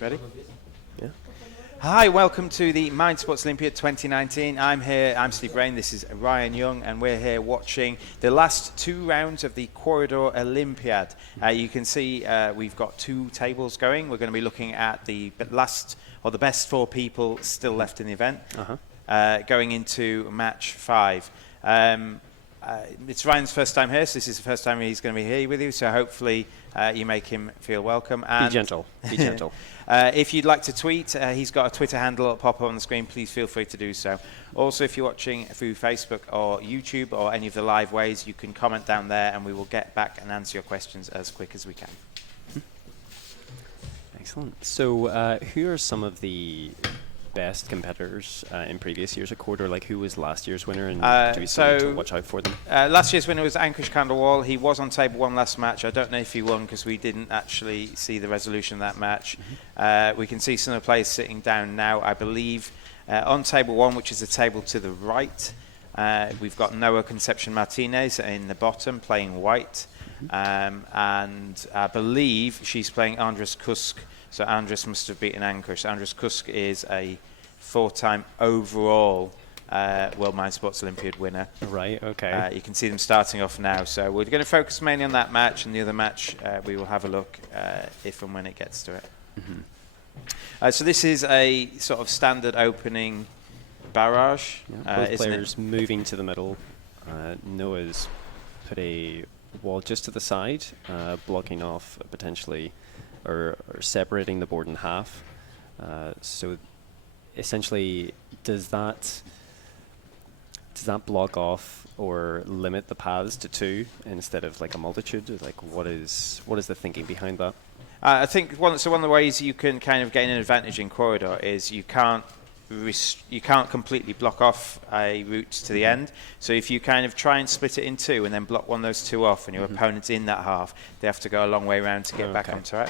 Ready? Yeah. Hi, welcome to the Mind Sports Olympiad 2019. I'm Steve Rain, this is Ryan Young, and we're here watching the last 2 rounds of the Quoridor Olympiad. You can see we've got 2 tables going. We're going to be looking at the best 4 people still left in the event, going into match 5. It's Ryan's first time here, so this is the first time he's going to be here with you, so hopefully you make him feel welcome. And be gentle. Be gentle. If you'd like to tweet, he's got a Twitter handle that'll pop up on the screen. Please feel free to do so. Also, if you're watching through Facebook or YouTube or any of the live ways, you can comment down there and we will get back and answer your questions as quick as we can. Excellent. So who are some of the best competitors in previous years at Quoridor? Like, who was last year's winner, and do we still need to watch out for them? Last year's winner was Ankush. He was on table 1 last match. I don't know if he won because we didn't actually see the resolution of that match. We can see some of the players sitting down now. I believe on table 1, which is the table to the right, we've got Noah Concepcion Martinez in the bottom playing white, and I believe she's playing Andres Kusk. So Andres must have beaten Ankush. Andres Kusk is a 4-time overall World Mind Sports Olympiad winner. Right, okay. You can see them starting off now. So we're going to focus mainly on that match, and the other match we will have a look if and when it gets to it. So this is a sort of standard opening barrage. Both players moving to the middle. Noah's put a wall just to the side, blocking off potentially or separating the board in half. So essentially, does that block off or limit the paths to 2 instead of like a multitude? Like, what is the thinking behind that? I think one of the ways you can kind of gain an advantage in Quoridor is you can't completely block off a route to the end. So if you kind of try and split it in 2 and then block one of those 2 off, and your opponent's in that half, they have to go a long way around to get back on track.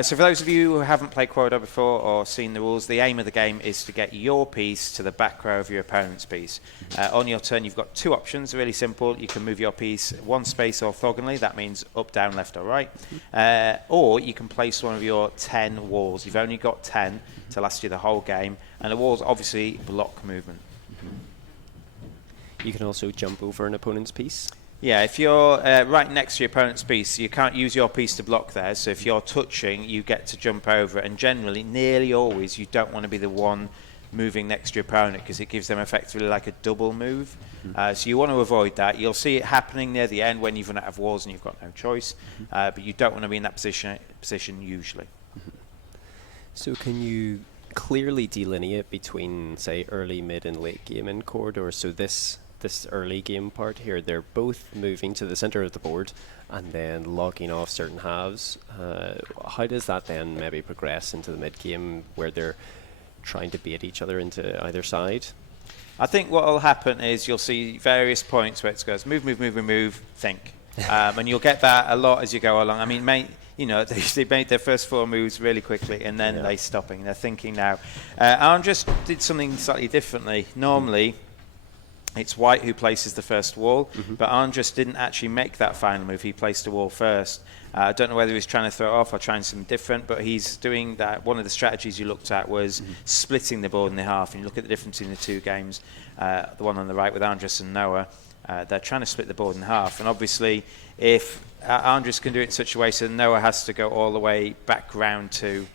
So for those of you who haven't played Quoridor before or seen the rules, the aim of the game is to get your piece to the back row of your opponent's piece. On your turn, you've got 2 options, really simple. You can move your piece 1 space orthogonally, that means up, down, left or right. Or you can place one of your 10 walls. You've only got 10 to last you the whole game, and the walls obviously block movement. You can also jump over an opponent's piece. Yeah, if you're right next to your opponent's piece, you can't use your piece to block theirs. So if you're touching, you get to jump over. And generally, nearly always, you don't want to be the one moving next to your opponent because it gives them effectively like a double move. So you want to avoid that. You'll see it happening near the end when you've run out of walls and you've got no choice. But you don't want to be in that position usually. So can you clearly delineate between, say, early, mid, and late game in Quoridor? So this early game part here, they're both moving to the center of the board and then locking off certain halves. How does that then maybe progress into the mid game where they're trying to bait each other into either side? I think what will happen is you'll see various points where it goes move, move, move, move, think. And you'll get that a lot as you go along. I mean, they made their first 4 moves really quickly and then they're stopping. They're thinking now. Andres did something slightly differently. Normally, it's white who places the first wall, but Andres didn't actually make that final move. He placed a wall first. I don't know whether he's trying to throw it off or trying something different, but he's doing that. One of the strategies you looked at was splitting the board in half. And you look at the difference in the 2 games, the one on the right with Andres and Noah, they're trying to split the board in half. And obviously, if Andres can do it in such a way so Noah has to go all the way back round to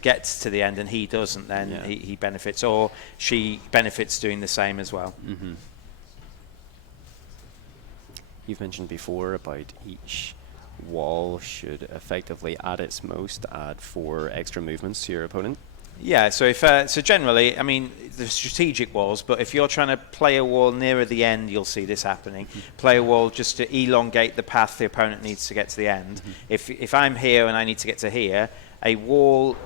get to the end and he doesn't, then he benefits, or she benefits doing the same as well. You've mentioned before about each wall should effectively at its most add 4 extra movements to your opponent. Yeah, so so generally, I mean, the strategic walls, but if you're trying to play a wall nearer the end, you'll see this happening. Play a wall just to elongate the path the opponent needs to get to the end. If I'm here and I need to get to here, a wall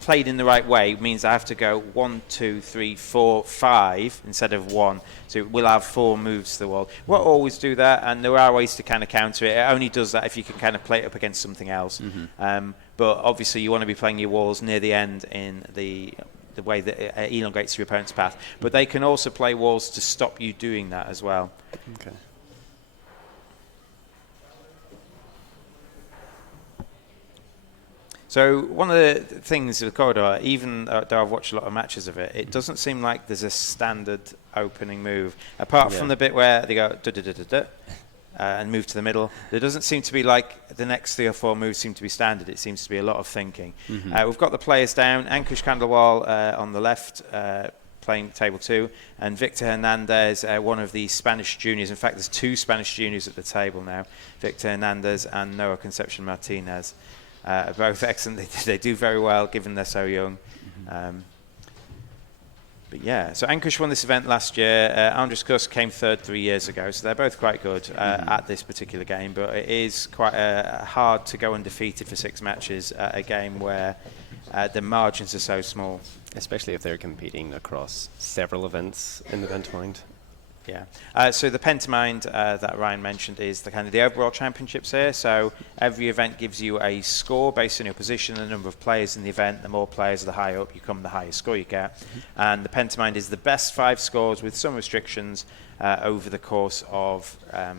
played in the right way means I have to go 1, 2, 3, 4, 5 instead of 1. So we'll have 4 moves to the wall. We'll always do that, and there are ways to kind of counter it. It only does that if you can kind of play it up against something else. But obviously you want to be playing your walls near the end in the way that it elongates your opponent's path. But they can also play walls to stop you doing that as well. Okay. So one of the things with Quoridor, even though I've watched a lot of matches of it, it doesn't seem like there's a standard opening move. Apart from the bit where they go da-da-da-da-da, and move to the middle, there doesn't seem to be like the next 3 or 4 moves seem to be standard. It seems to be a lot of thinking. We've got the players down. Ankush Khandelwal on the left, playing table 2, and Victor Hernandez, one of the Spanish juniors. In fact, there's 2 Spanish juniors at the table now, Victor Hernandez and Noah Concepcion Martinez. Both excellent. They do very well, given they're so young. But yeah, so Ankush won this event last year. Andres Kusk came 3rd 3 years ago, so they're both quite good at this particular game. But it is quite hard to go undefeated for 6 matches at a game where the margins are so small. Especially if they're competing across several events in the PentaMind. Yeah. So the PentaMind that Ryan mentioned is the kind of the overall championships here. So every event gives you a score based on your position and the number of players in the event. The more players, the higher up you come, the higher score you get. And the PentaMind is the best 5 scores with some restrictions over the course of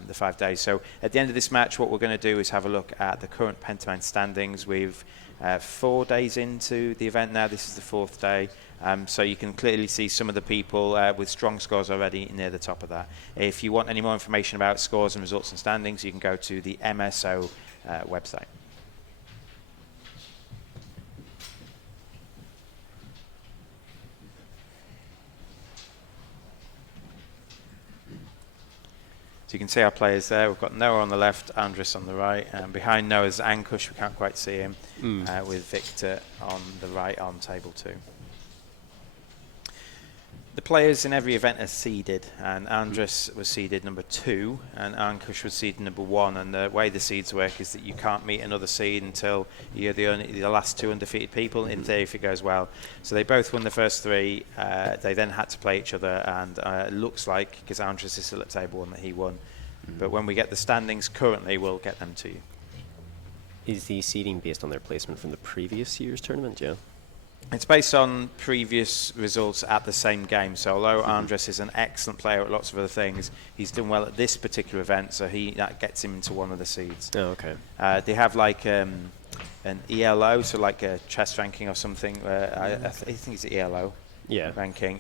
the 5 days. So at the end of this match, what we're going to do is have a look at the current PentaMind standings. We've 4 days into the event now. This is the 4th day. So you can clearly see some of the people with strong scores already near the top of that. If you want any more information about scores and results and standings, you can go to the MSO website. So you can see our players there. We've got Noah on the left, Andres on the right, and behind Noah's Ankush. We can't quite see him, with Victor on the right on table 2. The players in every event are seeded, and Andres was seeded number 2, and Ankush was seeded number 1. And the way the seeds work is that you can't meet another seed until you're the last 2 undefeated people, in theory, if it goes well. So they both won the first 3. They then had to play each other, and it looks like, because Andres is still at table 1, that he won. But when we get the standings currently, we'll get them to you. Is the seeding based on their placement from the previous year's tournament? Yeah. It's based on previous results at the same game. So although Andres is an excellent player at lots of other things, he's done well at this particular event, so that gets him into one of the seeds. Oh, okay. They have like an ELO, so like a chess ranking or something. I think it's ELO ranking.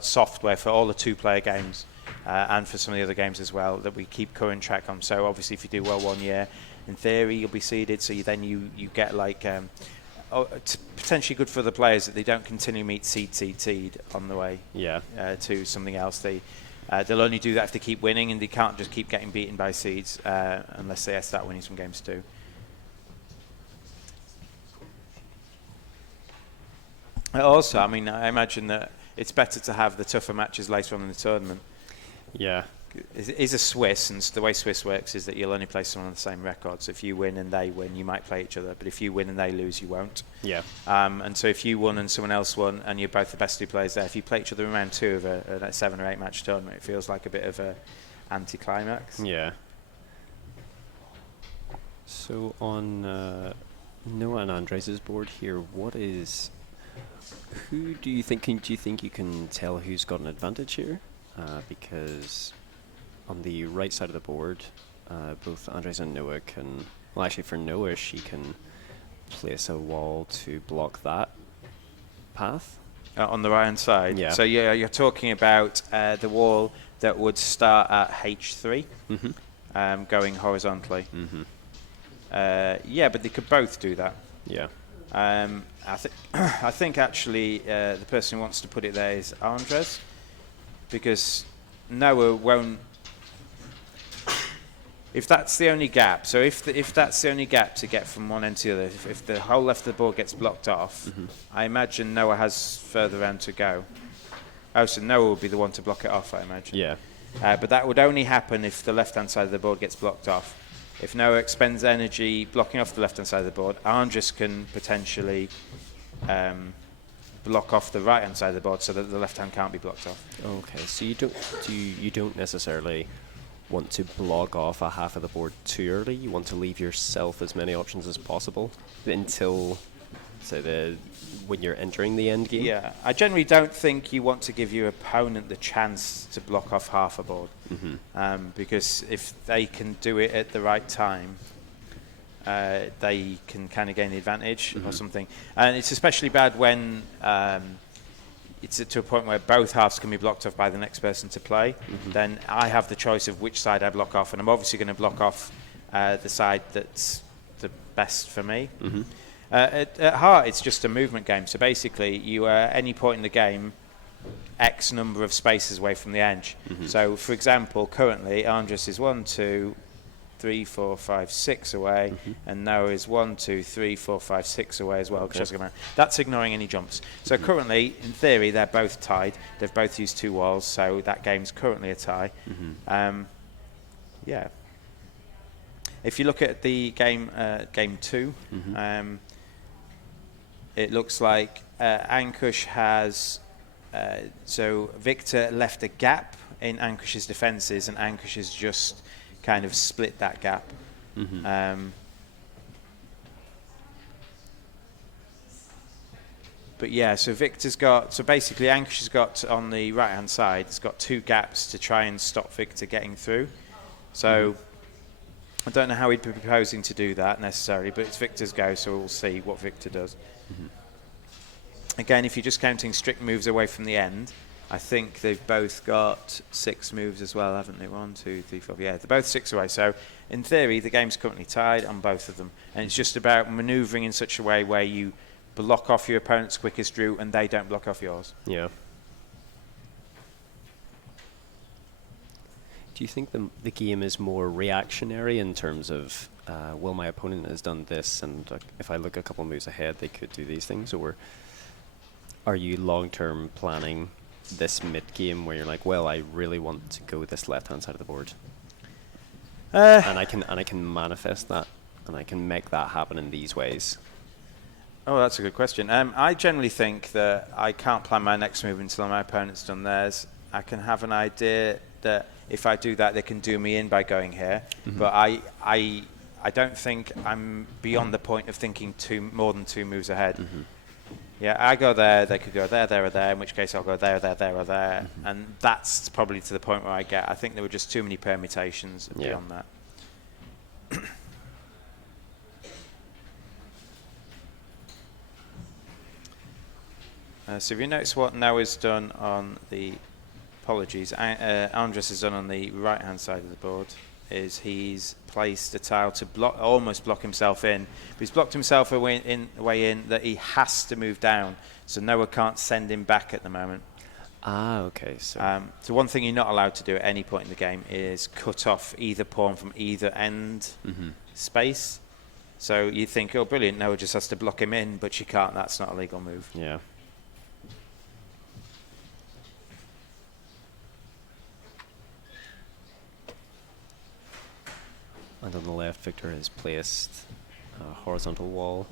Software for all the 2-player games and for some of the other games as well that we keep current track on. So obviously if you do well one year, in theory you'll be seeded, so you get like... it's potentially good for the players that they don't continue meet seed on the way to something else. They'll only do that if they keep winning, and they can't just keep getting beaten by seeds unless they start winning some games too. Also, I mean, I imagine that it's better to have the tougher matches later on in the tournament. Yeah. It's a Swiss, and the way Swiss works is that you'll only play someone on the same record. So if you win and they win, you might play each other. But if you win and they lose, you won't. Yeah. And so if you won and someone else won, and you're both the best 2 players there, if you play each other in round 2 of a 7 or 8 match tournament, it feels like a bit of a anticlimax. Yeah. So on Noah and Andres' board here, who do you think you can tell who's got an advantage here? Because on the right side of the board, both Andres and Noah can... Well, actually, for Noah, she can place a wall to block that path. On the right-hand side? Yeah. So you're talking about the wall that would start at H3, going horizontally. Yeah, but they could both do that. Yeah. I think actually the person who wants to put it there is Andres, because Noah won't... If that's the only gap, so if that's the only gap to get from one end to the other, if the whole left of the board gets blocked off, I imagine Noah has further round to go. Oh, so Noah would be the one to block it off, I imagine. Yeah. But that would only happen if the left-hand side of the board gets blocked off. If Noah expends energy blocking off the left-hand side of the board, Andres can potentially block off the right-hand side of the board so that the left hand can't be blocked off. Okay, so you don't necessarily want to block off a half of the board too early. You want to leave yourself as many options as possible until, when you're entering the end game. Yeah, I generally don't think you want to give your opponent the chance to block off half a board, because if they can do it at the right time, they can kind of gain the advantage or something. And it's especially bad when it's to a point where both halves can be blocked off by the next person to play. Then I have the choice of which side I block off, and I'm obviously going to block off the side that's the best for me. At heart, it's just a movement game. So basically, you are at any point in the game X number of spaces away from the edge. So, for example, currently Andres is 1, 2, 3, 4, 5, 6 away, and Noah is 1, 2, 3, 4, 5, 6 away as well. Okay. That's ignoring any jumps. So currently, in theory, they're both tied. They've both used 2 walls, so that game's currently a tie. Yeah. If you look at the game 2, it looks like Ankush has. So Victor left a gap in Ankush's defences, and Ankush has just kind of split that gap. But yeah, so basically Ankush has got on the right hand side, it's got 2 gaps to try and stop Victor getting through. So I don't know how he'd be proposing to do that necessarily, but it's Victor's go, so we'll see what Victor does. Again, if you're just counting strict moves away from the end, I think they've both got 6 moves as well, haven't they? 1, 2, 3, 4. Yeah, they're both 6 away. So, in theory, the game's currently tied on both of them. And it's just about manoeuvring in such a way where you block off your opponent's quickest route and they don't block off yours. Yeah. Do you think the game is more reactionary in terms of, well, my opponent has done this, and if I look a couple moves ahead, they could do these things? Or are you long-term planning this mid-game where you're like, well, I really want to go this left-hand side of the board, and I can manifest that, and I can make that happen in these ways? Oh, that's a good question. I generally think that I can't plan my next move until my opponent's done theirs. I can have an idea that if I do that, they can do me in by going here, but I don't think I'm beyond the point of thinking more than 2 moves ahead. Yeah, I go there, they could go there, or there, in which case I'll go there, or there. And that's probably to the point where I think there were just too many permutations beyond that. So if you notice what Noah's done on the, Andres has done on the right-hand side of the board, is he's placed a tile to almost block himself in. But he's blocked himself a way in that he has to move down, so Noah can't send him back at the moment. Okay. So one thing you're not allowed to do at any point in the game is cut off either pawn from either end space. So you think, oh, brilliant, Noah just has to block him in, but she can't. That's not a legal move. Yeah. And on the left, Victor has placed a horizontal wall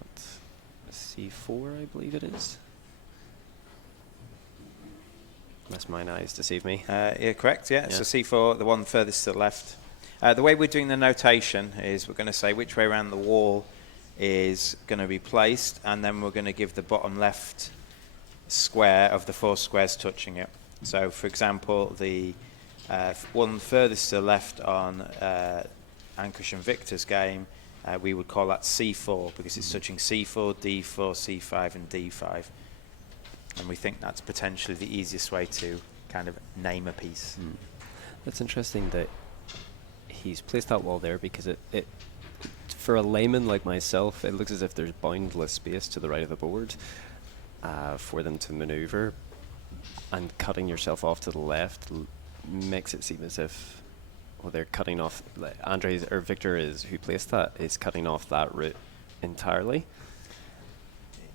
at C4, I believe it is. Unless my eyes deceive me. Yeah, correct, yeah. So C4, the one furthest to the left. The way we're doing the notation is we're going to say which way around the wall is going to be placed, and then we're going to give the bottom left square of the 4 squares touching it. So, for example, the one furthest to the left on Ankush and Victor's game, we would call that C4 because it's touching C4, D4, C5 and D5. And we think that's potentially the easiest way to kind of name a piece. That's interesting that he's placed that wall there, because it for a layman like myself, it looks as if there's boundless space to the right of the board for them to maneuver, and cutting yourself off to the left makes it seem as if, well, they're cutting off. Victor is who placed that is cutting off that route entirely.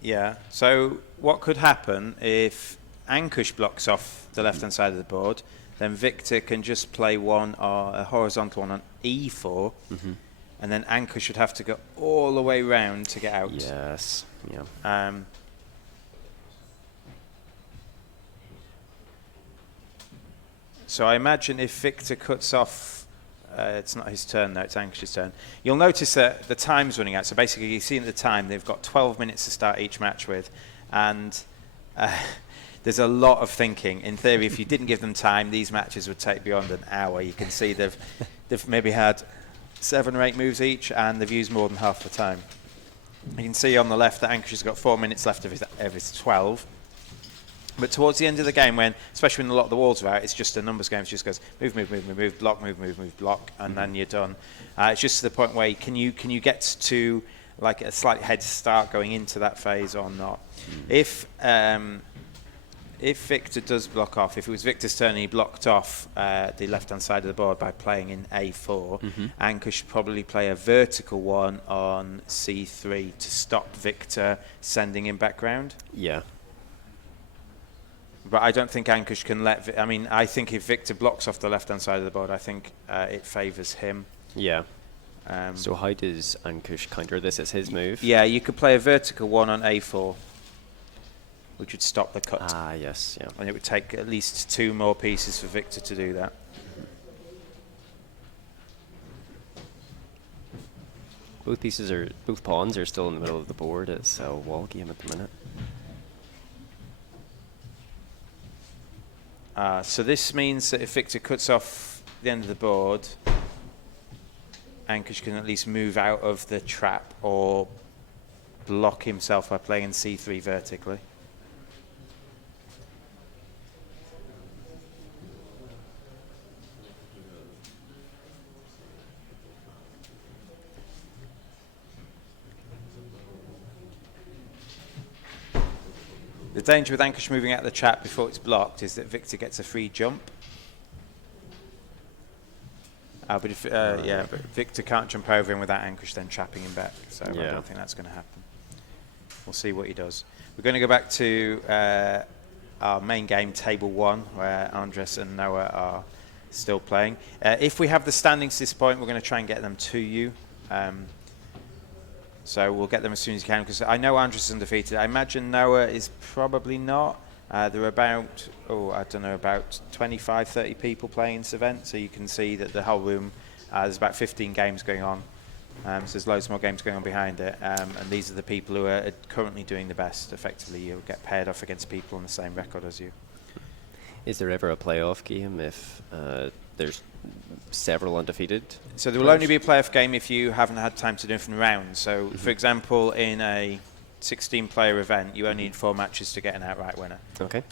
Yeah. So what could happen if Ankush blocks off the left-hand side of the board? Then Victor can just play a horizontal one on E4, and then Ankush would have to go all the way round to get out. Yes. Yeah. So I imagine if Victor cuts off, it's not his turn though, it's Ankush's turn. You'll notice that the time's running out. So basically you see at the time they've got 12 minutes to start each match with, and there's a lot of thinking. In theory, if you didn't give them time, these matches would take beyond an hour. You can see they've maybe had 7 or 8 moves each, and they've used more than half the time. You can see on the left that Ankush has got 4 minutes left of his 12. But towards the end of the game, especially when a lot of the walls are out, it's just a numbers game. It just goes move, move, move, move, move, block, move, move, move, block, and then you're done. It's just to the point where can you get to like a slight head start going into that phase or not? If Victor does block off, if it was Victor's turn and he blocked off the left-hand side of the board by playing in A4, Ankush should probably play a vertical one on C3 to stop Victor sending him background. Yeah. But I don't think Ankush can I think if Victor blocks off the left-hand side of the board, I think it favours him. Yeah. So how does Ankush counter this? It's his move. Yeah, you could play a vertical one on A4, which would stop the cut. Ah, yes, yeah. And it would take at least 2 more pieces for Victor to do that. Both pawns are still in the middle of the board. It's a wall game at the minute. So this means that if Victor cuts off the end of the board, Ankush can at least move out of the trap or block himself by playing in C3 vertically. The danger with Ankush moving out of the trap before it's blocked is that Victor gets a free jump. But Victor can't jump over him without Ankush then trapping him back. So I don't think that's going to happen. We'll see what he does. We're going to go back to our main game, table 1, where Andres and Noah are still playing. If we have the standings at this point, we're going to try and get them to you. So we'll get them as soon as you can, because I know Andres is undefeated. I imagine Noah is probably not. There are about, about 25, 30 people playing in this event. So you can see that the whole room, there's about 15 games going on. So there's loads more games going on behind it. And these are the people who are currently doing the best. Effectively, you'll get paired off against people on the same record as you. Is there ever a playoff game if there's several undefeated? So there will only be a playoff game if you haven't had time to do different rounds. So, for example, in a 16-player event, you only need 4 matches to get an outright winner. Okay.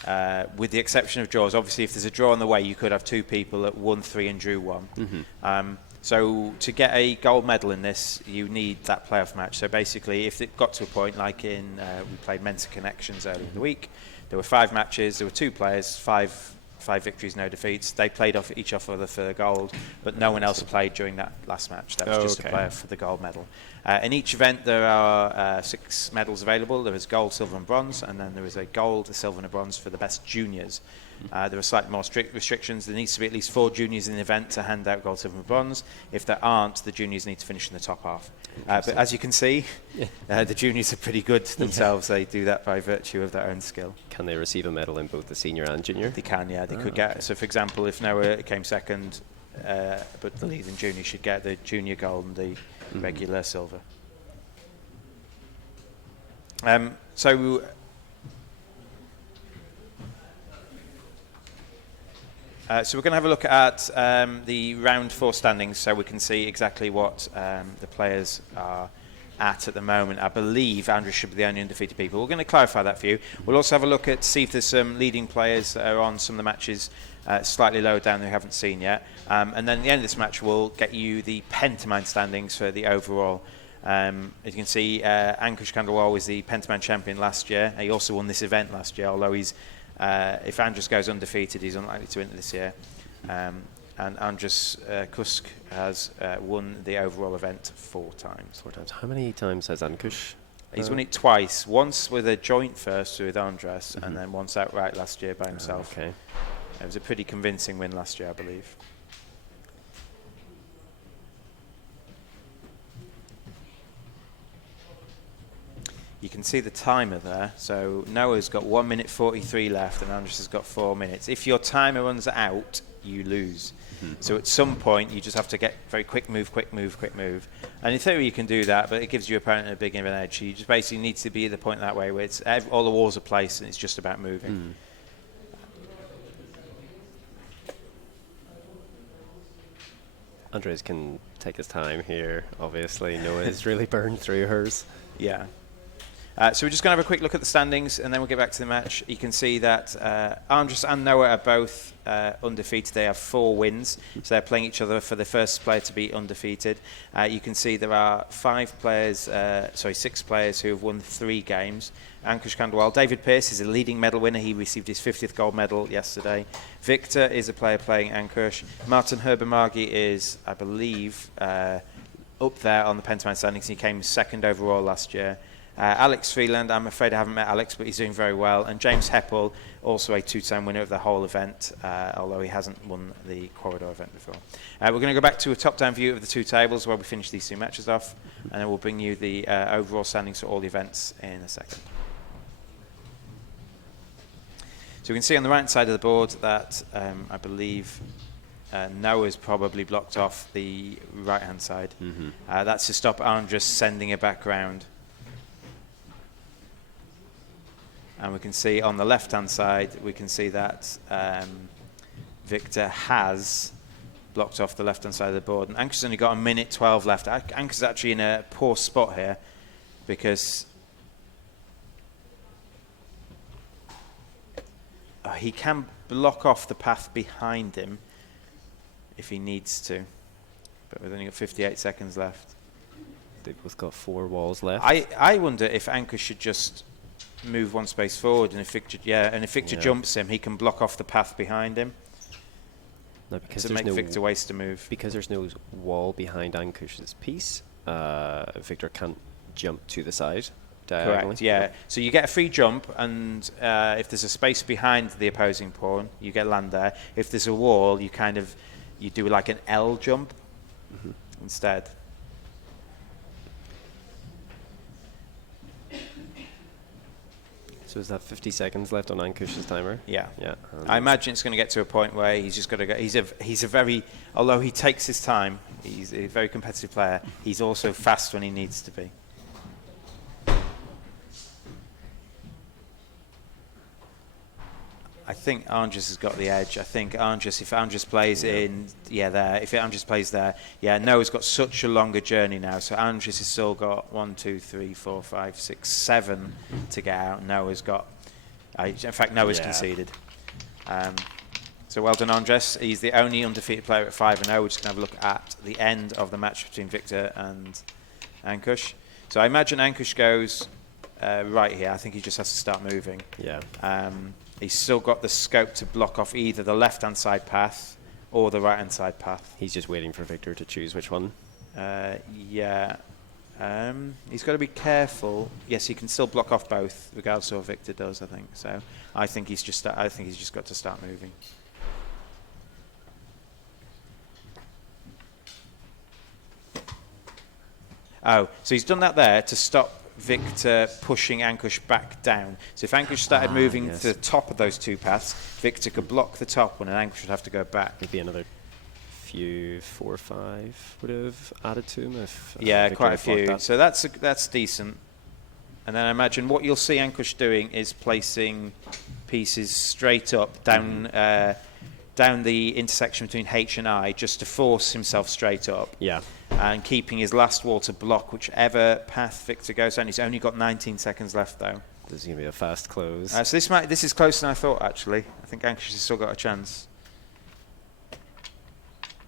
With the exception of draws. Obviously, if there's a draw on the way, you could have 2 people that won 3 and drew 1. So to get a gold medal in this, you need that playoff match. So basically, if it got to a point like we played Mensa Connections earlier in the week, there were 5 matches, there were 2 players, 5 victories, no defeats. They played off each other for the gold, but no one else played during that last match. That was just a player for the gold medal. In each event, there are 6 medals available. There is gold, silver, and bronze, and then there is a gold, a silver, and a bronze for the best juniors. There are slightly more strict restrictions. There needs to be at least 4 juniors in the event to hand out gold, silver, and bronze. If there aren't, the juniors need to finish in the top half. But as you can see, the juniors are pretty good themselves. They do that by virtue of their own skill. Can they receive a medal in both the senior and junior? They can, yeah. They could get. So, for example, if Noah came second, but the leading junior should get the junior gold and the regular silver. So we're going to have a look at the round 4 standings, so we can see exactly what the players are at the moment. I believe Andrew should be the only undefeated people. We're going to clarify that for you. We'll also have a look at see if there's some leading players that are on some of the matches slightly lower down that we haven't seen yet. And then at the end of this match, we'll get you the PentaMind standings for the overall. As you can see, Ankush Khandelwal was the PentaMind champion last year. He also won this event last year, although he's if Andrus goes undefeated, he's unlikely to win it this year. And Andrus Kusk has won the overall event 4 times. 4 times. How many times has Ankush? He's won it twice. Once with a joint first with Andrus, and then once outright last year by himself. Okay. It was a pretty convincing win last year, I believe. You can see the timer there. So Noah's got 1 minute 43 left and Andrus has got 4 minutes. If your timer runs out, you lose. So at some point, you just have to get very quick move, quick move, quick move. And in theory, you can do that, but it gives your opponent a big of an edge. You just basically need to be at the point that way where it's all the walls are placed and it's just about moving. Andres can take his time here, obviously. Noah's really burned through hers. Yeah. So we're just going to have a quick look at the standings, and then we'll get back to the match. You can see that Andres and Noah are both undefeated. They have 4 wins, so they're playing each other for the first player to be undefeated. You can see there are 6 players who have won 3 games. Ankush Kandwal. David Pearce is a leading medal winner. He received his 50th gold medal yesterday. Victor is a player playing Ankush. Martin Herbermagi is, I believe, up there on the PentaMind standings. He came 2nd overall last year. Alex Freeland, I'm afraid I haven't met Alex, but he's doing very well. And James Heppel, also a 2-time winner of the whole event, although he hasn't won the Quoridor event before. We're going to go back to a top-down view of the 2 tables where we finish these 2 matches off, and then we'll bring you the overall standings for all the events in a second. So we can see on the right side of the board that I believe Noah's probably blocked off the right-hand side. That's to stop Andres sending it back round. And we can see on the left-hand side, we can see that Victor has blocked off the left-hand side of the board. And Ankush has only got 1:12 left. Ankush is actually in a poor spot here because he can block off the path behind him if he needs to. But we've only got 58 seconds left. They've both got 4 walls left. I wonder if Ankush should just move 1 space forward, and if Victor jumps him, he can block off the path behind him. No, because to make Victor waste a move. Because there's no wall behind Ankush's piece, Victor can't jump to the side diagonally. Correct, yeah. So you get a free jump, and if there's a space behind the opposing pawn, you get land there. If there's a wall, you do like an L jump instead. So is that 50 seconds left on Ankush's timer? Yeah. Yeah. I imagine it's going to get to a point where he's just got to go. He's a very, although he takes his time, he's a very competitive player. He's also fast when he needs to be. I think Andres has got the edge. I think Andres, if Andres plays if Andres plays there, Noah's got such a longer journey now. So Andres has still got 1, 2, 3, 4, 5, 6, 7 to get out. Noah's got, in fact, Noah's conceded. So well done, Andres. He's the only undefeated player at 5-0. We're just going to have a look at the end of the match between Victor and Ankush. So I imagine Ankush goes right here. I think he just has to start moving. Yeah. He's still got the scope to block off either the left-hand side path or the right-hand side path. He's just waiting for Victor to choose which one. He's got to be careful. Yes, he can still block off both, regardless of what Victor does, I think. So I think he's just got to start moving. Oh, so he's done that there to stop Victor pushing Ankush back down. So if Ankush started moving to the top of those 2 paths, Victor could block the top one and Ankush would have to go back. Maybe another 4 or 5 would have added to him if Victor quite a few. So that's decent. And then I imagine what you'll see Ankush doing is placing pieces straight up down the intersection between H and I, just to force himself straight up. Yeah. And keeping his last wall to block whichever path Victor goes down. He's only got 19 seconds left, though. This is going to be a fast close. So this is closer than I thought, actually. I think Ankush has still got a chance.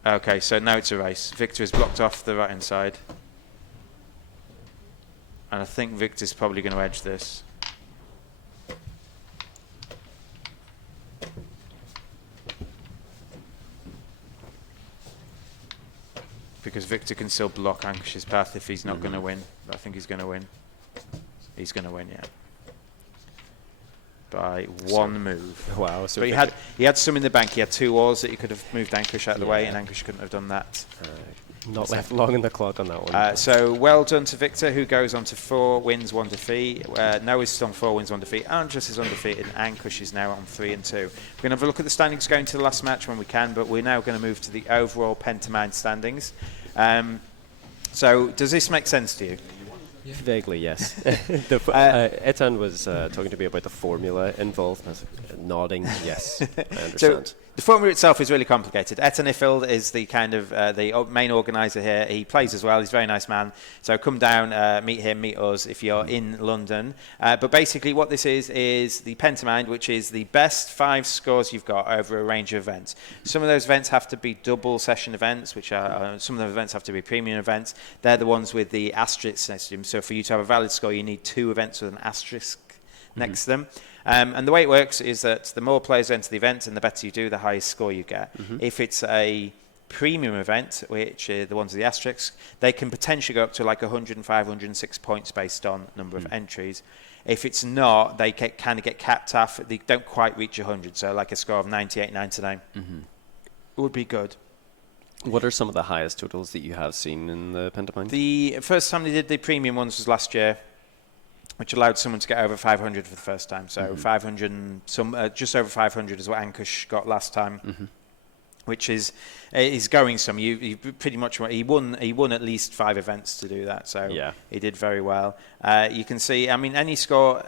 Okay, so now it's a race. Victor has blocked off the right-hand side. And I think Victor's probably going to edge this. Because Victor can still block Ankush's path if he's not going to win. But I think he's going to win. He's going to win, yeah. By 1 move. Wow. So but he had some in the bank. He had 2 walls that he could have moved Ankush out of the way, and Ankush couldn't have done that. Not left long in the clock on that one. So well done to Victor, who goes on to 4 wins, 1 defeat. Noah's still on 4 wins, 1 defeat. Andres is undefeated, and Ankush is now on 3 and 2. We're going to have a look at the standings going to the last match when we can, but we're now going to move to the overall PentaMind standings. So does this make sense to you? Yeah. Vaguely, yes. Etan was talking to me about the formula involved, and I was nodding, yes, I understand. The format itself is really complicated. Etanifeld is the kind of the main organizer here. He plays as well. He's a very nice man. So come down, meet him, meet us if you're in London. But basically what this is the PentaMind, which is the best 5 scores you've got over a range of events. Some of those events have to be double session events, which are some of the events have to be premium events. They're the ones with the asterisk next to them. So for you to have a valid score, you need 2 events with an asterisk next to them. And the way it works is that the more players enter the event and the better you do, the highest score you get. If it's a premium event, which are the ones with the asterisks, they can potentially go up to like 105, 106 points based on number of entries. If it's not, they kind of get capped off. They don't quite reach 100. So like a score of 98, 99 would be good. What are some of the highest totals that you have seen in the PentaMind? The first time they did the premium ones was last year, which allowed someone to get over 500 for the first time. So 500, just over 500 is what Ankush got last time, which is going some. You pretty much he won at least 5 events to do that. So he did very well. You can see, I mean, any score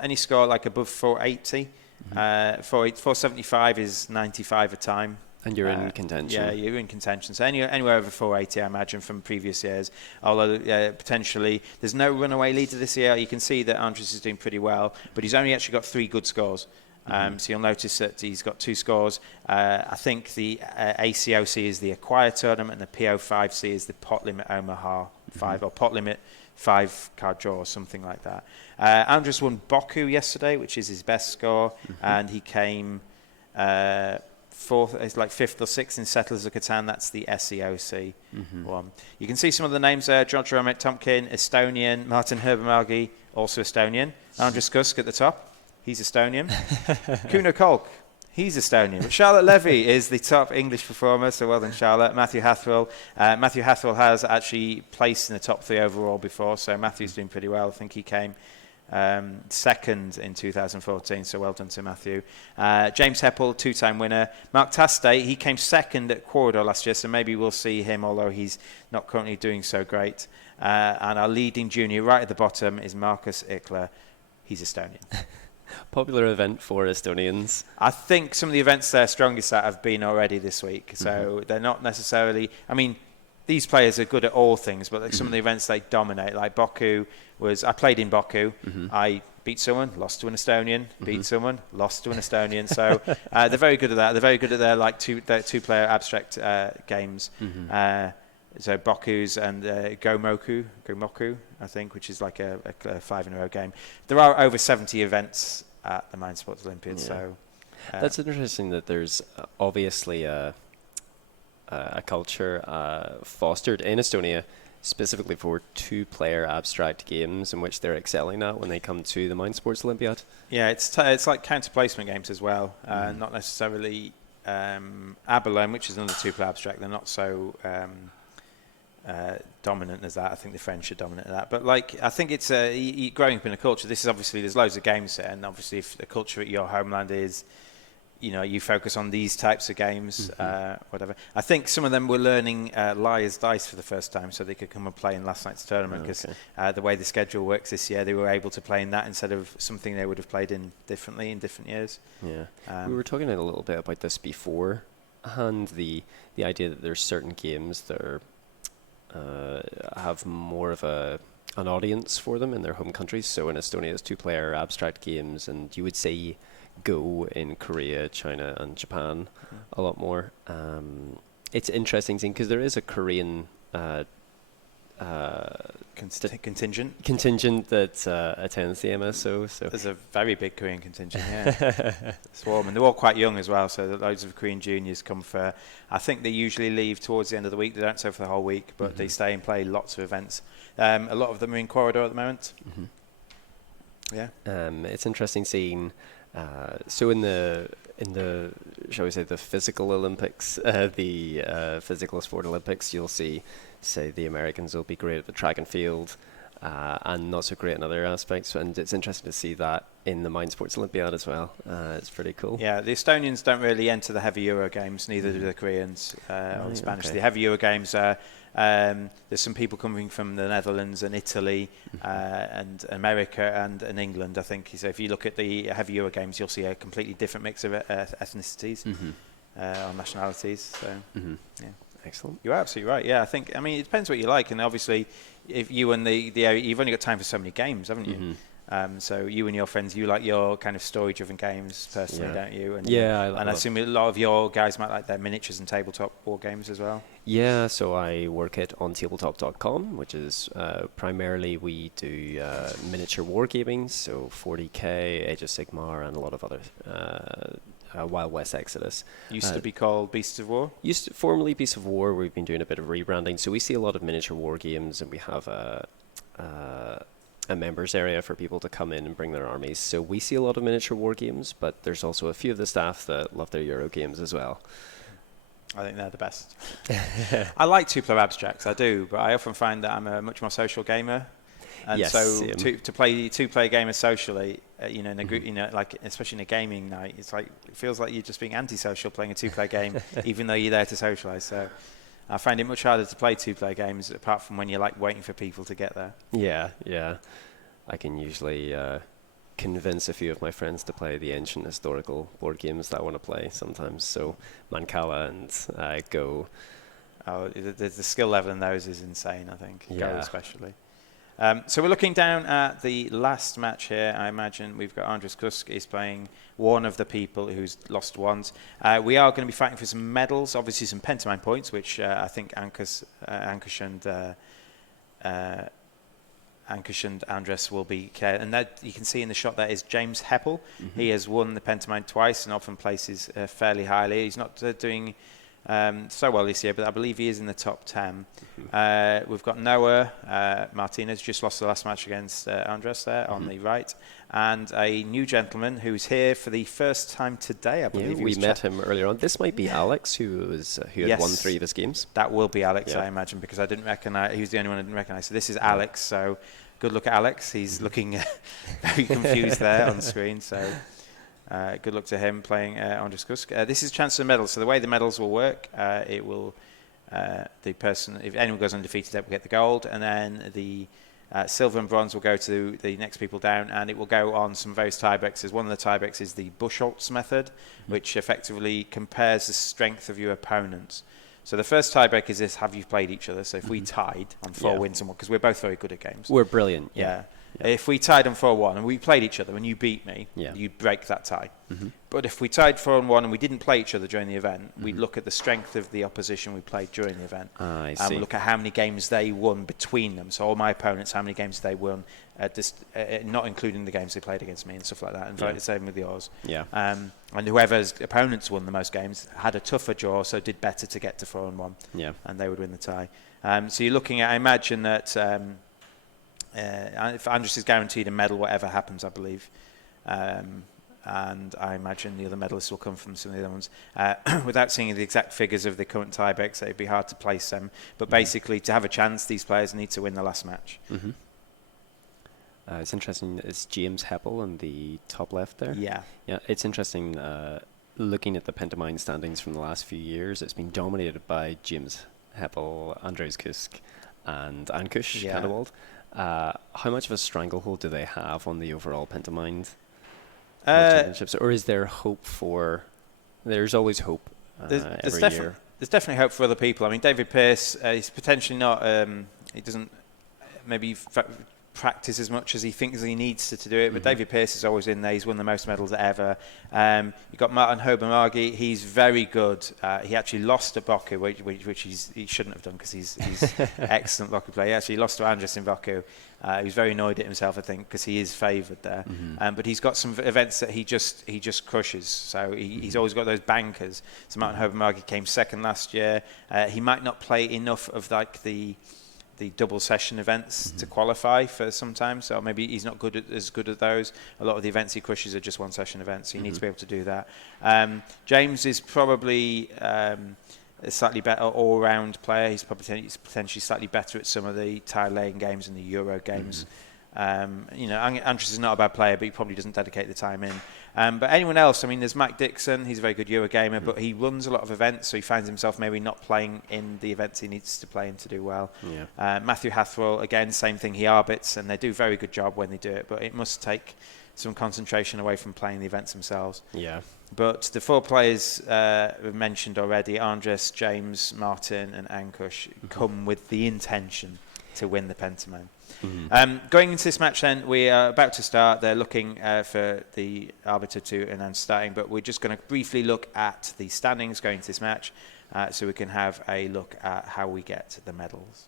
like above 480, 475 is 95 a time. And you're in contention. Yeah, you're in contention. So anywhere over 480, I imagine, from previous years. Although potentially there's no runaway leader this year. You can see that Andres is doing pretty well, but he's only actually got 3 good scores. So you'll notice that he's got 2 scores. I think the ACOC is the Acquire Tournament, and the PO5C is the Pot Limit Omaha 5 or Pot Limit 5 card draw or something like that. Andres won Boku yesterday, which is his best score, and he came 4th, it's like 5th or 6th in Settlers of Catan. That's the SEOC one. You can see some of the names there. George Romet Tomkin, Estonian. Martin Herbermargi, also Estonian. Andres Kusk at the top. He's Estonian. Kuno Kolk, he's Estonian. But Charlotte Levy is the top English performer, so well done, Charlotte. Matthew Hathwell. Matthew Hathwell has actually placed in the top 3 overall before, so Matthew's doing pretty well. I think he came 2nd in 2014, so well done to Matthew. James Heppel, 2-time winner. Mark Tastay, he came 2nd at Quoridor last year, so maybe we'll see him, although he's not currently doing so great. And our leading junior right at the bottom is Marcus Ickler. He's Estonian. Popular event for Estonians. I think some of the events they're strongest at have been already this week, so they're not necessarily... I mean, these players are good at all things, but like some of the events they dominate, like Boku was... I played in Boku. I beat someone, lost to an Estonian, beat someone, lost to an Estonian. So they're very good at that. They're very good at their like two-player abstract games. So Boku's and Gomoku, I think, which is like a 5-in-a-row game. There are over 70 events at the Mind Sports Olympiad. Yeah. So that's interesting that there's obviously a culture fostered in Estonia specifically for 2-player abstract games in which they're excelling at when they come to the Mind Sports Olympiad. Yeah, it's like counter placement games as well, not necessarily Abalone, which is another 2-player abstract. They're not so dominant as that. I think the French are dominant at that. But like, I think it's growing up in a culture. This is obviously, there's loads of games there, and obviously if the culture at your homeland is, you know, you focus on these types of games, whatever. I think some of them were learning Liar's Dice for the first time so they could come and play in last night's tournament, because the way the schedule works this year, they were able to play in that instead of something they would have played in differently in different years. Yeah. We were talking a little bit about this before, and the idea that there's certain games that are have more of an audience for them in their home countries. So in Estonia, it's 2-player abstract games, and you would say Go in Korea, China, and Japan a lot more. It's interesting thing because there is a Korean contingent that attends the MSO. So there's a very big Korean contingent. Yeah, swarm, and they're all quite young as well. So loads of Korean juniors come for. I think they usually leave towards the end of the week. They don't stay for the whole week, but they stay and play lots of events. A lot of them are in Quoridor at the moment. Yeah, it's interesting seeing. So in the shall we say the physical Olympics, the physical sport Olympics, you'll see, say, the Americans will be great at the track and field, and not so great in other aspects. And it's interesting to see that in the Mind Sports Olympiad as well. It's pretty cool. Yeah, the Estonians don't really enter the heavy Euro games, neither do the Koreans or the Spanish. The heavy Euro games are. There's some people coming from the Netherlands and Italy and America and England, I think. So if you look at the heavy Euro games, you'll see a completely different mix of ethnicities. on nationalities. So yeah. Excellent. You're absolutely right. Yeah, I mean, it depends what you like, and obviously, if you and you've only got time for so many games, haven't you? So you and your friends, you like your kind of story-driven games personally, don't you? And I assume a lot of your guys might like their miniatures and tabletop war games as well. Yeah, so I work at ontabletop.com, which is primarily we do miniature wargaming, so 40k, Age of Sigmar, and a lot of other Wild West Exodus. Used to be called Beasts of War? Formerly Beasts of War. We've been doing a bit of rebranding, so we see a lot of miniature war games, and we have a members area for people to come in and bring their armies. So we see a lot of miniature war games, but there's also a few of the staff that love their Euro games as well. I think they're the best. I like two-player abstracts, I do, but I often find that I'm a much more social gamer. And yes, so to play two-player gamers socially, in a group, like especially in a gaming night, it feels like you're just being antisocial playing a two-player game, even though you're there to socialise. So I find it much harder to play two-player games, apart from when you're like waiting for people to get there. Yeah. I can usually convince a few of my friends to play the ancient historical board games that I want to play sometimes. So Mancala and Go. Oh, the skill level in those is insane, I think. Yeah. Go especially. So we're looking down at the last match here. I imagine we've got Andres Kusk is playing one of the people who's lost once. We are going to be fighting for some medals, obviously some PentaMind points, which I think Ankush and Andres will be. And that you can see in the shot there is James Heppel. He has won the PentaMind twice and often places fairly highly. He's not doing so well this year, but I believe he is in the top 10. We've got Noah Martinez, just lost the last match against Andres there on the right, and a new gentleman who's here for the first time today, I believe. Yeah, we met him earlier on. This might be Alex, who had won 3 of his games. That will be Alex, I imagine, because I didn't recognize. He was the only one I didn't recognize. So this is Alex. So good luck at Alex. He's looking very confused there on the screen. So. Good luck to him playing Andres Kusk. This is a chance for medals. So the way the medals will work, it will the person, if anyone goes undefeated, they will get the gold, and then the silver and bronze will go to the next people down, and it will go on some various tiebreaks. One of the tiebreaks is the Buchholz method, which effectively compares the strength of your opponents. So the first tiebreak is this: have you played each other? So if we tied on 4 wins and 1, because we're both very good at games. We're brilliant. Yeah. If we tied on 4-1 and we played each other and you beat me, you'd break that tie. But if we tied 4-1 and we didn't play each other during the event, we'd look at the strength of the opposition we played during the event. I see. And we'd look at how many games they won between them. So all my opponents, how many games they won, not including the games they played against me and stuff like that. And the same with yours. Yeah. And whoever's opponents won the most games had a tougher draw, so did better to get to 4-1. Yeah. And they would win the tie. So you're looking at, I imagine that... if Andres is guaranteed a medal, whatever happens, I believe. And I imagine the other medalists will come from some of the other ones. Without seeing the exact figures of the current tiebreaks, it'd be hard to place them. But basically, to have a chance, these players need to win the last match. It's interesting. It's James Heppel on the top left there. Yeah. It's interesting looking at the PentaMind standings from the last few years. It's been dominated by James Heppel, Andres Kusk, and Ankush Kadewald. How much of a stranglehold do they have on the overall PentaMind championships, or is there hope for? There's always hope every year. There's definitely hope for other people. I mean, David Pearce, he's potentially not. He doesn't maybe practice as much as he thinks he needs to do it. But David Pearce is always in there. He's won the most medals ever. You've got Martin Hobermagi. He's very good. He actually lost to Baku, which he shouldn't have done because he's excellent Baku player. He actually lost to Andres in Baku. He was very annoyed at himself, I think, because he is favoured there. But he's got some events that he just crushes. So he's always got those bankers. So Martin Hobermagi came second last year. He might not play enough of like the double session events to qualify for sometimes, so maybe he's not as good at those. A lot of the events he crushes are just one session events, so you need to be able to do that. James is probably a slightly better all-round player. He's potentially slightly better at some of the tile-laying games and the Euro games. Andres is not a bad player, but he probably doesn't dedicate the time in. But anyone else, I mean, there's Mac Dixon. He's a very good Eurogamer, but he runs a lot of events, so he finds himself maybe not playing in the events he needs to play in to do well. Matthew Hathwell, again, same thing. He arbits, and they do a very good job when they do it, but it must take some concentration away from playing the events themselves. Yeah. But the 4 players we've mentioned already, Andres, James, Martin and Ankush, come with the intention to win the PentaMind. Going into this match then, we are about to start. They're looking for the arbiter to announce starting, but we're just going to briefly look at the standings going into this match so we can have a look at how we get the medals.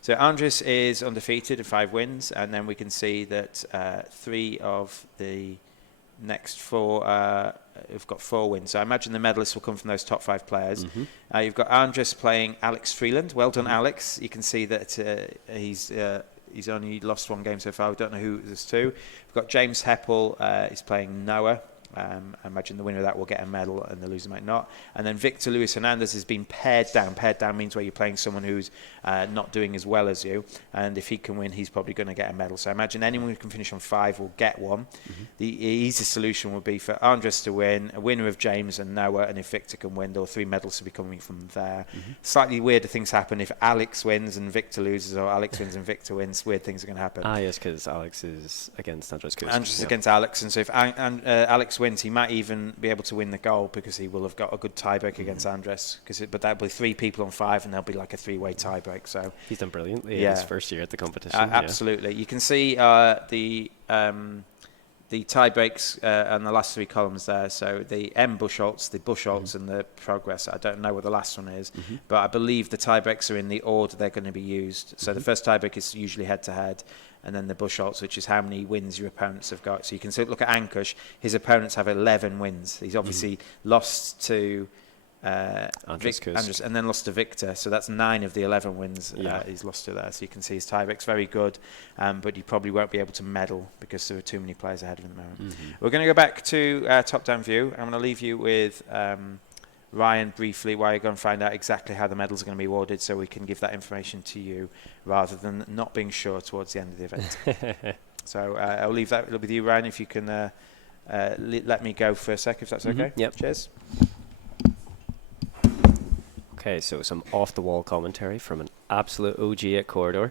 So Andres is undefeated at 5 wins, and then we can see that 3 of the next 4 have got 4 wins. So I imagine the medalists will come from those top 5 players. You've got Andres playing Alex Freeland. Well done, Alex. You can see that he's only lost 1 game so far. We don't know who there's 2. We've got James Heppel. He's playing Noah. I imagine the winner of that will get a medal and the loser might not. And then Victor Luis Hernandez has been paired down. Paired down means where you're playing someone who's not doing as well as you. And if he can win, he's probably going to get a medal. So I imagine anyone who can finish on 5 will get one. The easy solution would be for Andres to win, a winner of James and Noah, and if Victor can win, there are 3 medals to be coming from there. Slightly weirder things happen if Alex wins and Victor loses, or Alex wins and Victor wins. Weird things are going to happen. Yes, because Alex is against Andres. Andres is against Alex, and so if Alex wins, he might even be able to win the goal because he will have got a good tiebreak against Andres. But that'll be 3 people on 5, and there'll be like a 3-way tiebreak. So he's done brilliantly in his first year at the competition. Absolutely, you can see the tie breaks on the last 3 columns there. So the M Buchholz, the Buchholz, and the progress. I don't know what the last one is, but I believe the tie breaks are in the order they're going to be used. So the first tie break is usually head to head, and then the Buchholz, which is how many wins your opponents have got. So you can look at Ankush. His opponents have 11 wins. He's obviously lost to Andres, and then lost to Victor. So that's 9 of the 11 wins he's lost to there. So you can see his tiebreak's very good, but you probably won't be able to medal because there are too many players ahead of him at the moment. We're going to go back to top-down view. I'm going to leave you with Ryan briefly while you go and find out exactly how the medals are going to be awarded, so we can give that information to you rather than not being sure towards the end of the event. So I'll leave that with you, Ryan, if you can let me go for a sec, if that's okay. Yep. Cheers. Okay, so some off-the-wall commentary from an absolute OG at Quoridor.